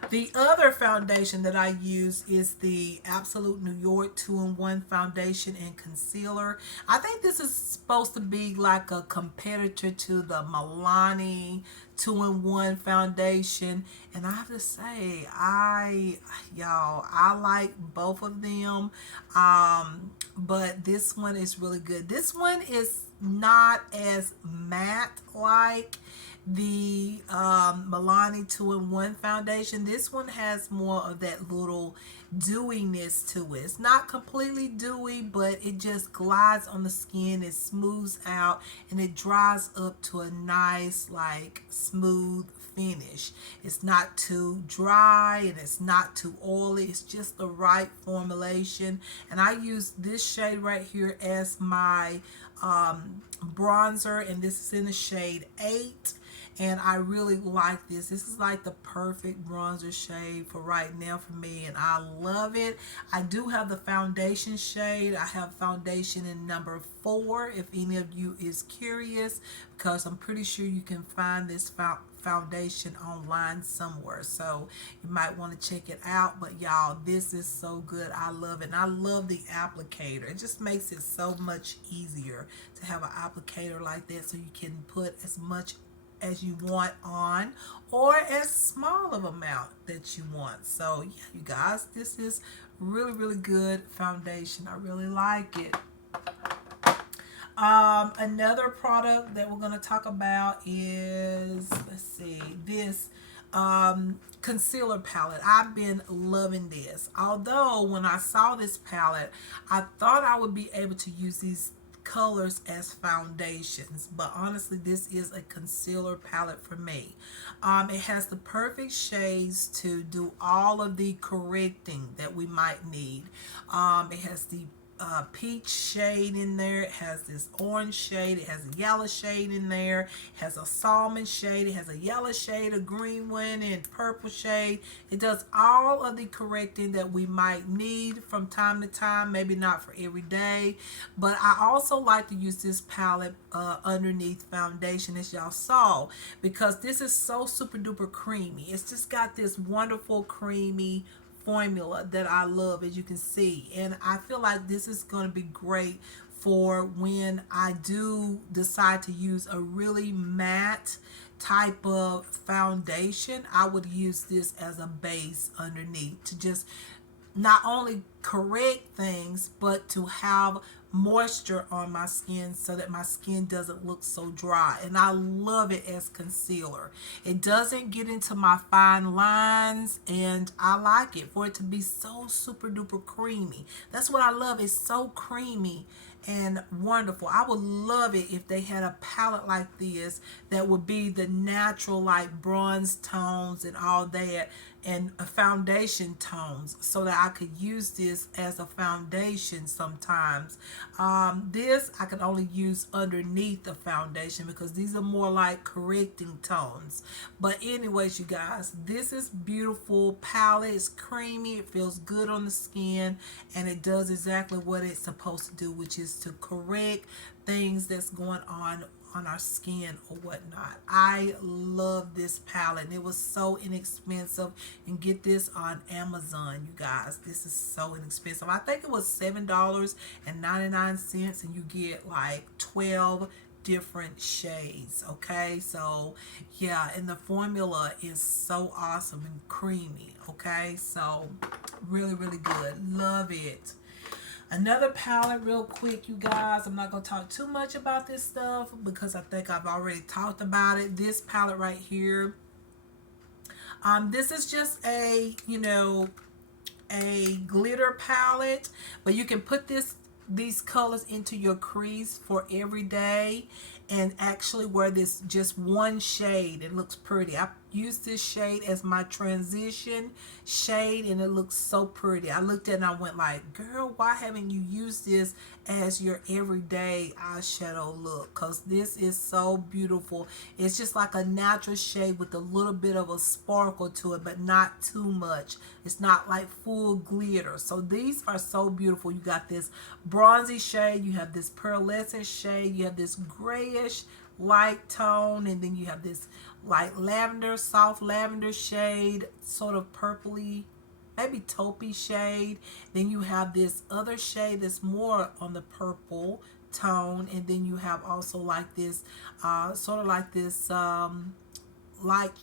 the other foundation that I use is the Absolute New York 2-in-1 foundation and concealer. I think this is supposed to be like a competitor to the Milani 2-in-1 foundation, and I have to say, I like both of them, but this one is really good. This one is not as matte like the Milani 2-in-1 foundation. This one has more of that little dewiness to it. It's not completely dewy, but it just glides on the skin. It smooths out and it dries up to a nice, like, smooth finish. It's not too dry and it's not too oily. It's just the right formulation. And I use this shade right here as my bronzer, and this is in the shade 8, and I really like this. This is like the perfect bronzer shade for right now for me, and I love it. I do have the foundation shade. I have foundation in number 4 if any of you is curious, because I'm pretty sure you can find this foundation online somewhere, so you might want to check it out. But y'all, this is so good. I love it, and I love the applicator. It just makes it so much easier to have an applicator like that, so you can put as much as you want on, or as small of amount that you want. So yeah, you guys, this is really good foundation. I really like it. Another product that we're going to talk about is, let's see, this concealer palette. I've been loving this. Although when I saw this palette, I thought I would be able to use these colors as foundations, but honestly, this is a concealer palette for me. It has the perfect shades to do all of the correcting that we might need. It has the peach shade in there. It has this orange shade. It has a yellow shade in there. It has a salmon shade. It has a yellow shade, a green one, and purple shade. It does all of the correcting that we might need from time to time. Maybe not for every day, but I also like to use this palette underneath foundation, as y'all saw, because this is so super duper creamy. It's just got this wonderful creamy formula that I love, as you can see, and I feel like this is going to be great for when I do decide to use a really matte type of foundation. I would use this as a base underneath to just not only correct things, but to have moisture on my skin so that my skin doesn't look so dry. And I love it as concealer. It doesn't get into my fine lines, and I like it for it to be so super duper creamy. That's what I love. It's so creamy and wonderful. I would love it if they had a palette like this that would be the natural, like, bronze tones and all that, and a foundation tones, so that I could use this as a foundation sometimes. This I can only use underneath the foundation because these are more like correcting tones. But anyways, you guys, this is beautiful palette. It's creamy, it feels good on the skin, and it does exactly what it's supposed to do, which is to correct things that's going on our skin or whatnot. I love this palette, and it was so inexpensive. And get this on Amazon, you guys. This is so inexpensive. I think it was $7.99, and you get like 12 different shades. Okay, so yeah, and the formula is so awesome and creamy. Okay, so really good. Love it. Another palette real quick, you guys. I'm not going to talk too much about this stuff because I think I've already talked about it. This palette right here. This is just a, a glitter palette, but you can put these colors into your crease for every day and actually wear this just one shade. It looks pretty. I use this shade as my transition shade, and it looks so pretty. I looked at it and I went like, girl, why haven't you used this as your everyday eyeshadow look? Because this is so beautiful. It's just like a natural shade with a little bit of a sparkle to it, but not too much. It's not like full glitter. So these are so beautiful. You got this bronzy shade, you have this pearlescent shade, you have this grayish light tone, and then you have this like lavender, soft lavender shade, sort of purpley, maybe taupey shade. Then you have this other shade that's more on the purple tone, and then you have also like this sort of like this light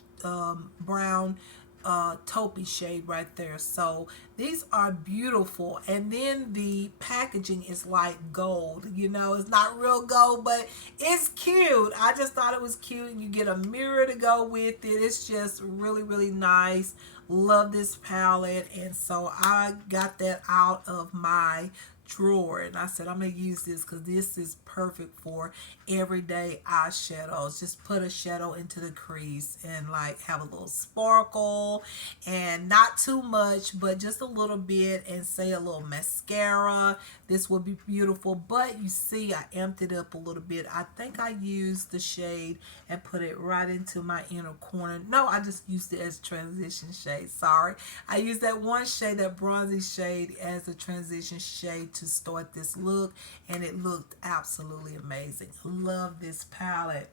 brown taupey shade right there. So these are beautiful. And then the packaging is like gold. You know, it's not real gold, but it's cute. I just thought it was cute. You get a mirror to go with it. It's just really, really nice. Love this palette. And so I got that out of my drawer, and I said I'm gonna use this because this is perfect for everyday eyeshadows. Just put a shadow into the crease and like have a little sparkle, and not too much, but just a little bit, and say a little mascara. This would be beautiful. But you see, I amped it up a little bit. I think I used the shade and put it right into my inner corner. No, I just used it as transition shade. Sorry, I used that one shade, that bronzy shade, as a transition shade to start this look, and it looked absolutely amazing. Love this palette.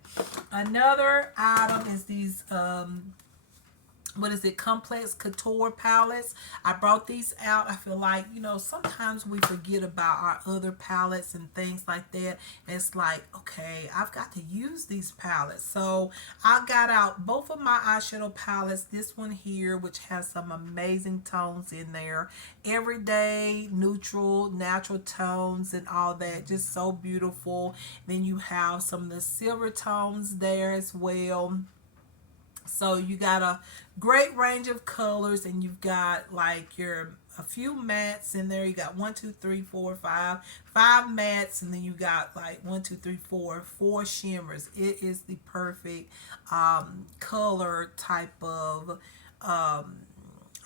Another item is these what is it, complex couture palettes. I brought these out. I feel like, you know, sometimes we forget about our other palettes and things like that. It's like, okay, I've got to use these palettes. So I got out both of my eyeshadow palettes. This one here, which has some amazing tones in there, everyday neutral natural tones and all that, just so beautiful. Then you have some of the silver tones there as well. So you got a great range of colors, and you've got like your a few mattes in there. You got 1, 2, 3, 4, 5, 5 mattes, and then you got like 1, 2, 3, 4 shimmers. It is the perfect color type of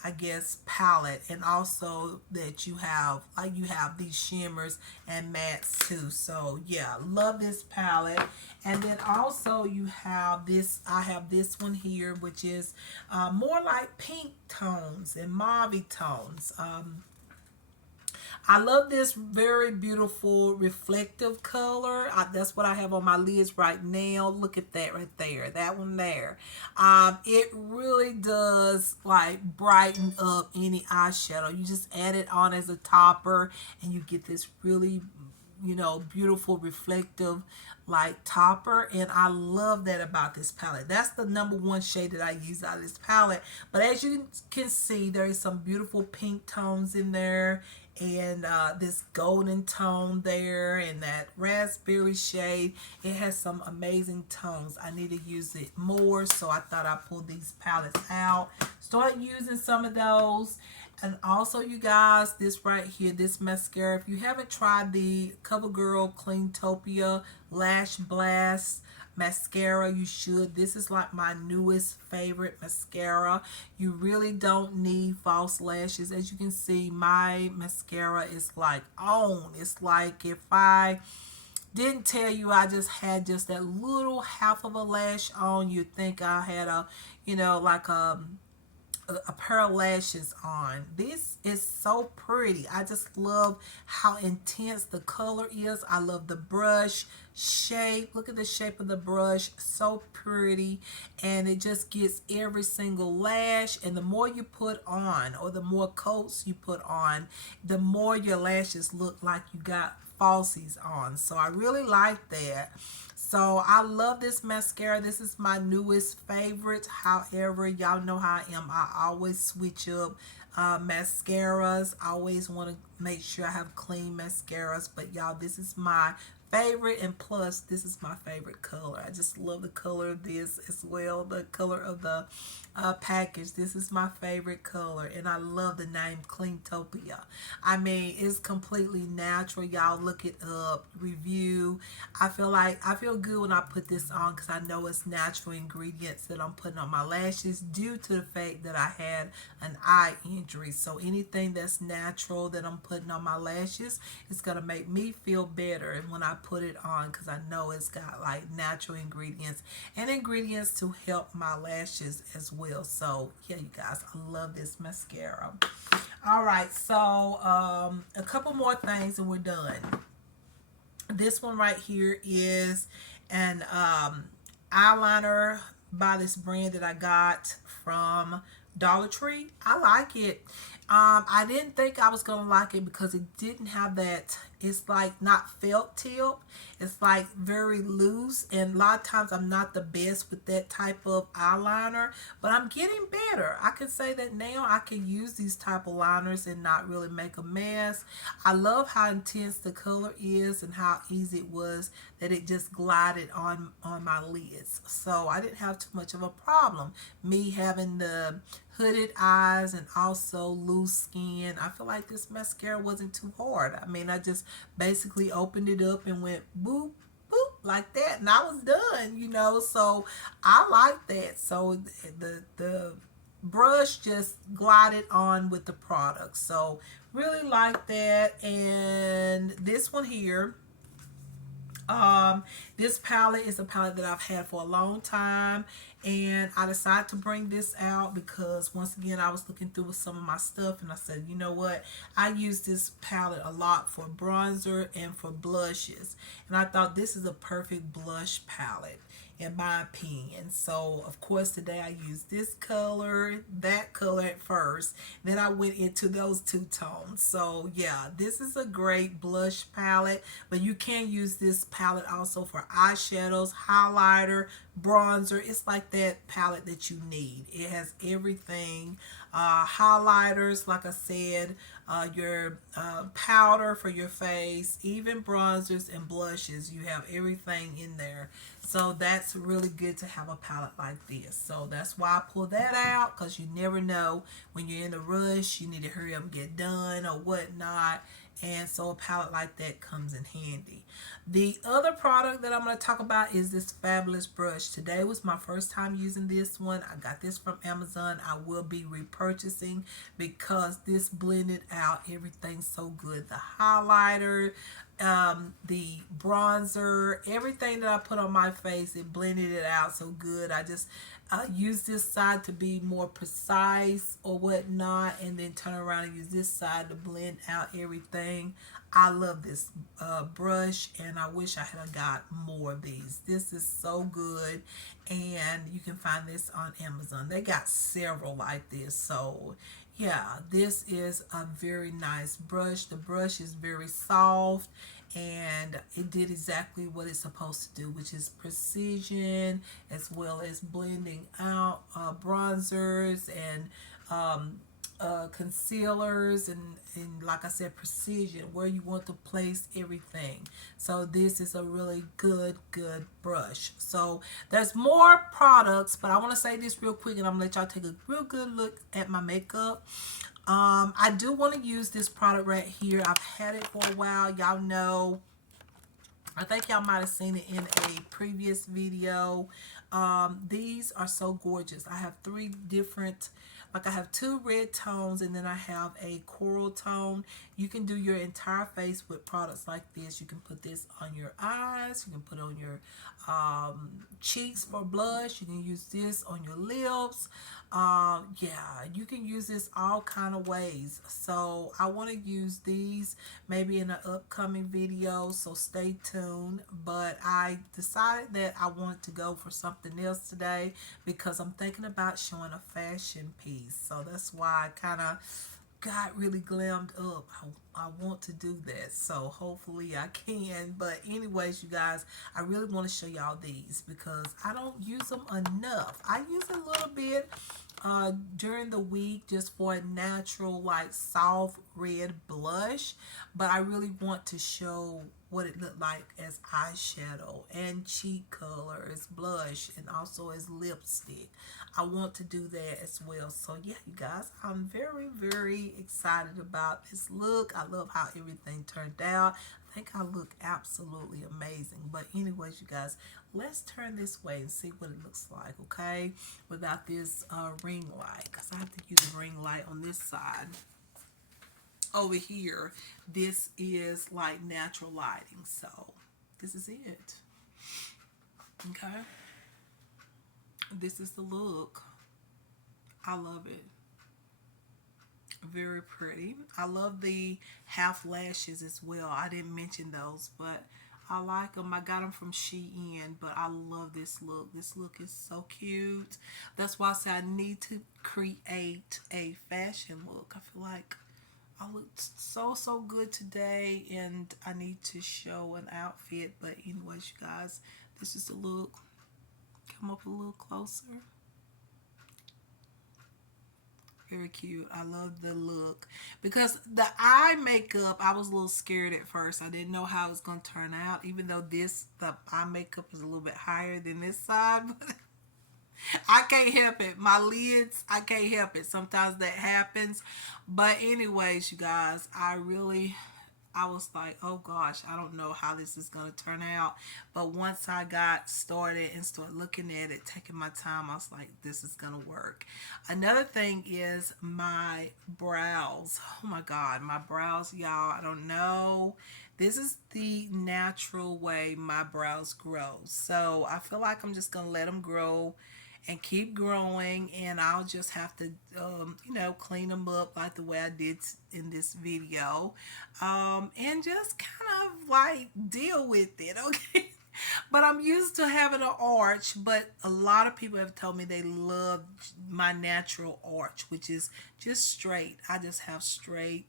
I guess palette, and also that you have these shimmers and mattes too. So yeah, love this palette. And then also you have this, I have this one here, which is more like pink tones and mauve tones. I love this very beautiful reflective color. That's what I have on my lids right now. Look at that right there. That one there. It really does like brighten up any eyeshadow. You just add it on as a topper, and you get this really, you know, beautiful reflective like topper. And I love that about this palette. That's the number one shade that I use out of this palette. But as you can see, there is some beautiful pink tones in there, and this golden tone there, and that raspberry shade. It has some amazing tones. I need to use it more, so I thought I'd pull these palettes out, start using some of those. And also, you guys, this right here, this mascara, if you haven't tried the CoverGirl Cleantopia Lash Blast mascara, you should. This is like my newest favorite mascara. You really don't need false lashes. As you can see, my mascara is like on. It's like if I didn't tell you I just had just that little half of a lash on, you'd think I had a, you know, like a pair of lashes on. This is so pretty. I just love how intense the color is. I love the brush shape. Look at the shape of the brush. So pretty. And it just gets every single lash. And the more you put on, or the more coats you put on, the more your lashes look like you got falsies on. So I really like that. So I love this mascara. This is my newest favorite. However, y'all know how I am. I always switch up mascaras. I always want to make sure I have clean mascaras. But y'all, this is my favorite, and plus this is my favorite color. I just love the color of this as well, the color of the package. This is my favorite color, and I love the name Cleantopia. I mean, it's completely natural. Y'all look it up, review. I feel good when I put this on, because I know it's natural ingredients that I'm putting on my lashes due to the fact that I had an eye injury. So anything that's natural that I'm putting on my lashes, it's gonna make me feel better. And when I put it on, because I know it's got like natural ingredients and ingredients to help my lashes as well. So yeah, you guys, I love this mascara. All right, so a couple more things and we're done. This one right here is an eyeliner by this brand that I got from Dollar Tree. I like it. I didn't think I was gonna like it because it didn't have that it's like not felt tip. It's like very loose, and a lot of times I'm not the best with that type of eyeliner, but I'm getting better. I can say that now I can use these type of liners and not really make a mess. I love how intense the color is and how easy it was that it just glided on my lids. So I didn't have too much of a problem. Me having the hooded eyes and also loose skin, I feel like this mascara wasn't too hard. I mean, I just basically opened it up and went boop boop like that, and I was done, you know. So I like that. So the brush just glided on with the product, so really like that. And this one here, um, this palette is a palette that I've had for a long time, and I decided to bring this out because once again I was looking through some of my stuff and I said, you know what, I use this palette a lot for bronzer and for blushes, and I thought this is a perfect blush palette in my opinion. So of course today I used this color, that color at first, then I went into those two tones. So yeah, this is a great blush palette, but you can use this palette also for eyeshadows, highlighter, bronzer. It's like that palette that you need. It has everything. Highlighters, like I said, your powder for your face, even bronzers and blushes. You have everything in there. So that's really good to have a palette like this. So that's why I pull that out, because you never know when you're in a rush, you need to hurry up and get done or whatnot. And so a palette like that comes in handy. The other product that I'm going to talk about is this fabulous brush. Today was my first time using this one. I got this from Amazon. I will be repurchasing because this blended out everything so good. The highlighter, the bronzer, everything that I put on my face, it blended it out so good. I just use this side to be more precise or whatnot, and then turn around and use this side to blend out everything. I love this brush, and I wish I had got more of these. This is so good, and you can find this on Amazon. They got several like this. So yeah, this is a very nice brush. The brush is very soft, and it did exactly what it's supposed to do, which is precision as well as blending out bronzers and concealers, and like I said, precision where you want to place everything. So this is a really good brush. So there's more products, but I want to say this real quick, and I'm gonna let y'all take a real good look at my makeup. I do want to use this product right here. I've had it for a while. Y'all know, I think y'all might have seen it in a previous video. These are so gorgeous. I have three different, like I have two red tones, and then I have a coral tone. You can do your entire face with products like this. You can put this on your eyes. You can put it on your cheeks for blush. You can use this on your lips. Yeah, you can use this all kind of ways. So I want to use these maybe in an upcoming video, so stay tuned. But I decided that I wanted to go for something else today because I'm thinking about showing a fashion piece. So that's why I kind of got really glammed up. I want to do that, so hopefully I can. But anyways, you guys, I really want to show y'all these because I don't use them enough. I use a little bit during the week just for a natural, like, soft red blush, but I really want to show what it looked like as eyeshadow and cheek color, as blush, and also as lipstick. I want to do that as well. So yeah, you guys, I'm very excited about this look. I love how everything turned out. I think I look absolutely amazing. But anyways, you guys, let's turn this way and see what it looks like, okay? Without this ring light, because I have to use a ring light on this side. Over here, this is like natural lighting, so this is it. Okay, this is the look. I love it. Very pretty. I love the half lashes as well. I didn't mention those, but I like them. I got them from Shein, but I love this look. This look is so cute. That's why I say I need to create a fashion look. I feel like I look so good today, and I need to show an outfit. But anyways, you guys, this is the look. Come up a little closer. Very cute. I love the look because the eye makeup, I was a little scared at first. I didn't know how it was going to turn out, even though the eye makeup is a little bit higher than this side. But I can't help it. My lids, I can't help it. Sometimes that happens. But anyways, you guys, I was like, oh gosh, I don't know how this is going to turn out. But once I got started and started looking at it, taking my time, I was like, this is going to work. Another thing is my brows. Oh my God, my brows, y'all, I don't know. This is the natural way my brows grow. So I feel like I'm just going to let them grow and keep growing, and I'll just have to clean them up like the way I did in this video, and just kind of like deal with it. Okay. But I'm used to having an arch, but a lot of people have told me they love my natural arch, which is just straight. I just have straight,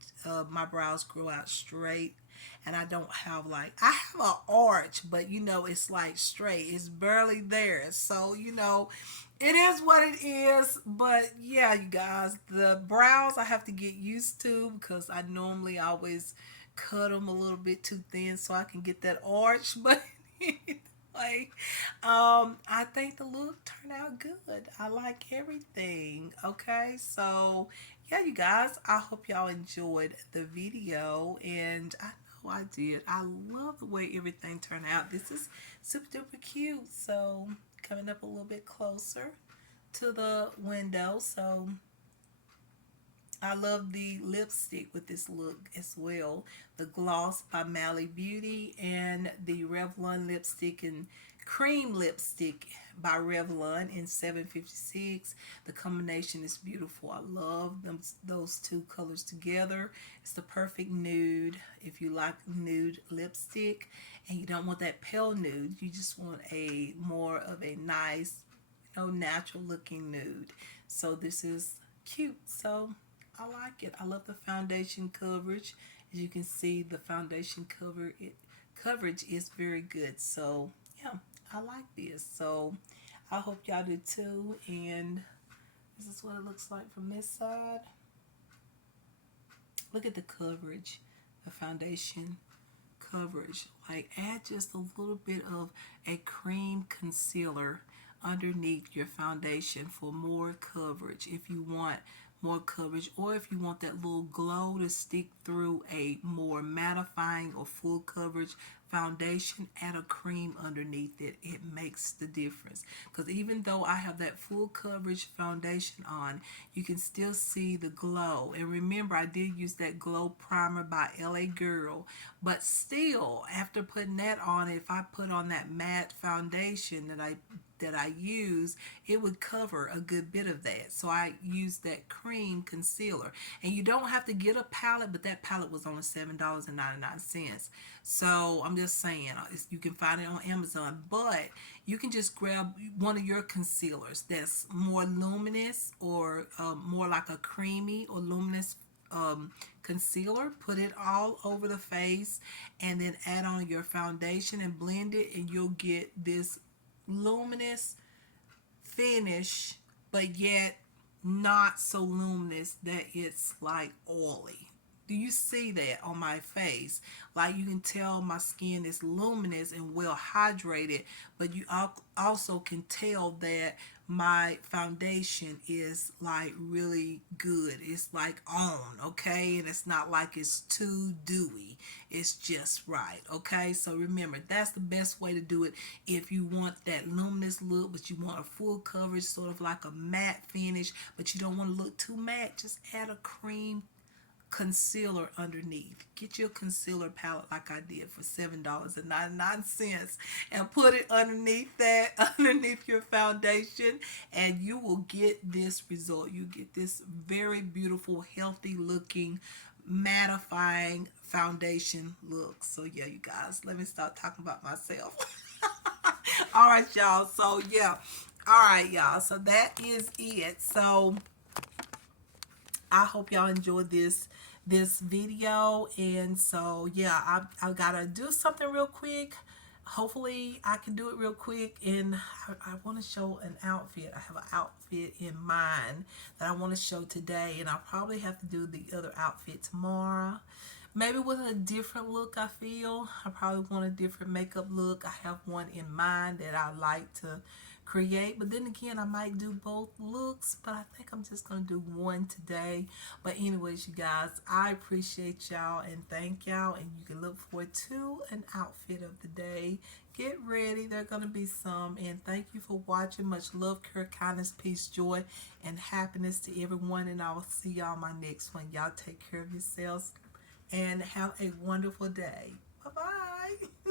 my brows grow out straight, and I don't have like, I have an arch, but it's like straight, it's barely there. So it is what it is. But yeah, you guys, the brows I have to get used to because I normally always cut them a little bit too thin so I can get that arch. But like, I think the look turned out good. I like everything. Okay, so yeah, you guys, I hope y'all enjoyed the video, and I know I did. I love the way everything turned out. This is super duper cute. So coming up a little bit closer to the window. So I love the lipstick with this look as well. The Gloss by Mally Beauty and the Revlon lipstick and cream lipstick by Revlon in 756. The combination is beautiful. I love them, those two colors together. It's the perfect nude if you like nude lipstick and you don't want that pale nude. You just want a more of a nice, natural looking nude. So this is cute. So I like it. I love the foundation coverage. As you can see, the foundation coverage is very good. So yeah, I like this. So I hope y'all do too. And this is what it looks like from this side. Look at the coverage, the foundation coverage. Like, add just a little bit of a cream concealer underneath your foundation for more coverage if you want more coverage, or if you want that little glow to stick through a more mattifying or full coverage foundation, add a cream underneath it. It makes the difference, because even though I have that full coverage foundation on, you can still see the glow. And remember, I did use that glow primer by LA Girl, but still, after putting that on, if I put on that matte foundation that I use, it would cover a good bit of that. So I used that cream concealer. And you don't have to get a palette, but that palette was only $7.99. So I'm just saying, you can find it on Amazon, but you can just grab one of your concealers that's more luminous, or more like a creamy or luminous concealer. Put it all over the face and then add on your foundation and blend it, and you'll get this luminous finish, but yet not so luminous that it's like oily. Do you see that on my face? Like, you can tell my skin is luminous and well hydrated, but you also can tell that my foundation is like really good. It's like on, okay? And it's not like it's too dewy. It's just right, okay? So remember, that's the best way to do it if you want that luminous look, but you want a full coverage, sort of like a matte finish, but you don't want to look too matte. Just add a cream concealer underneath. Get your concealer palette like I did for $7.99 and put it underneath that, underneath your foundation, and you will get this result. You get this very beautiful, healthy looking, mattifying foundation look. So yeah, you guys, let me stop talking about myself. All right, y'all. So yeah. All right, y'all. So that is it. So I hope y'all enjoyed this this video. And so yeah, I gotta do something real quick. Hopefully I can do it real quick. And I want to show an outfit. I have an outfit in mind that I want to show today, and I'll probably have to do the other outfit tomorrow, maybe with a different look. I feel I probably want a different makeup look. I have one in mind that I like to create, but then again, I might do both looks, but I think I'm just gonna do one today. But anyways, you guys, I appreciate y'all and thank y'all, and you can look forward to an outfit of the day. Get ready, there are gonna be some. And thank you for watching. Much love, care, kindness, peace, joy, and happiness to everyone, and I will see y'all on my next one. Y'all take care of yourselves and have a wonderful day. Bye bye.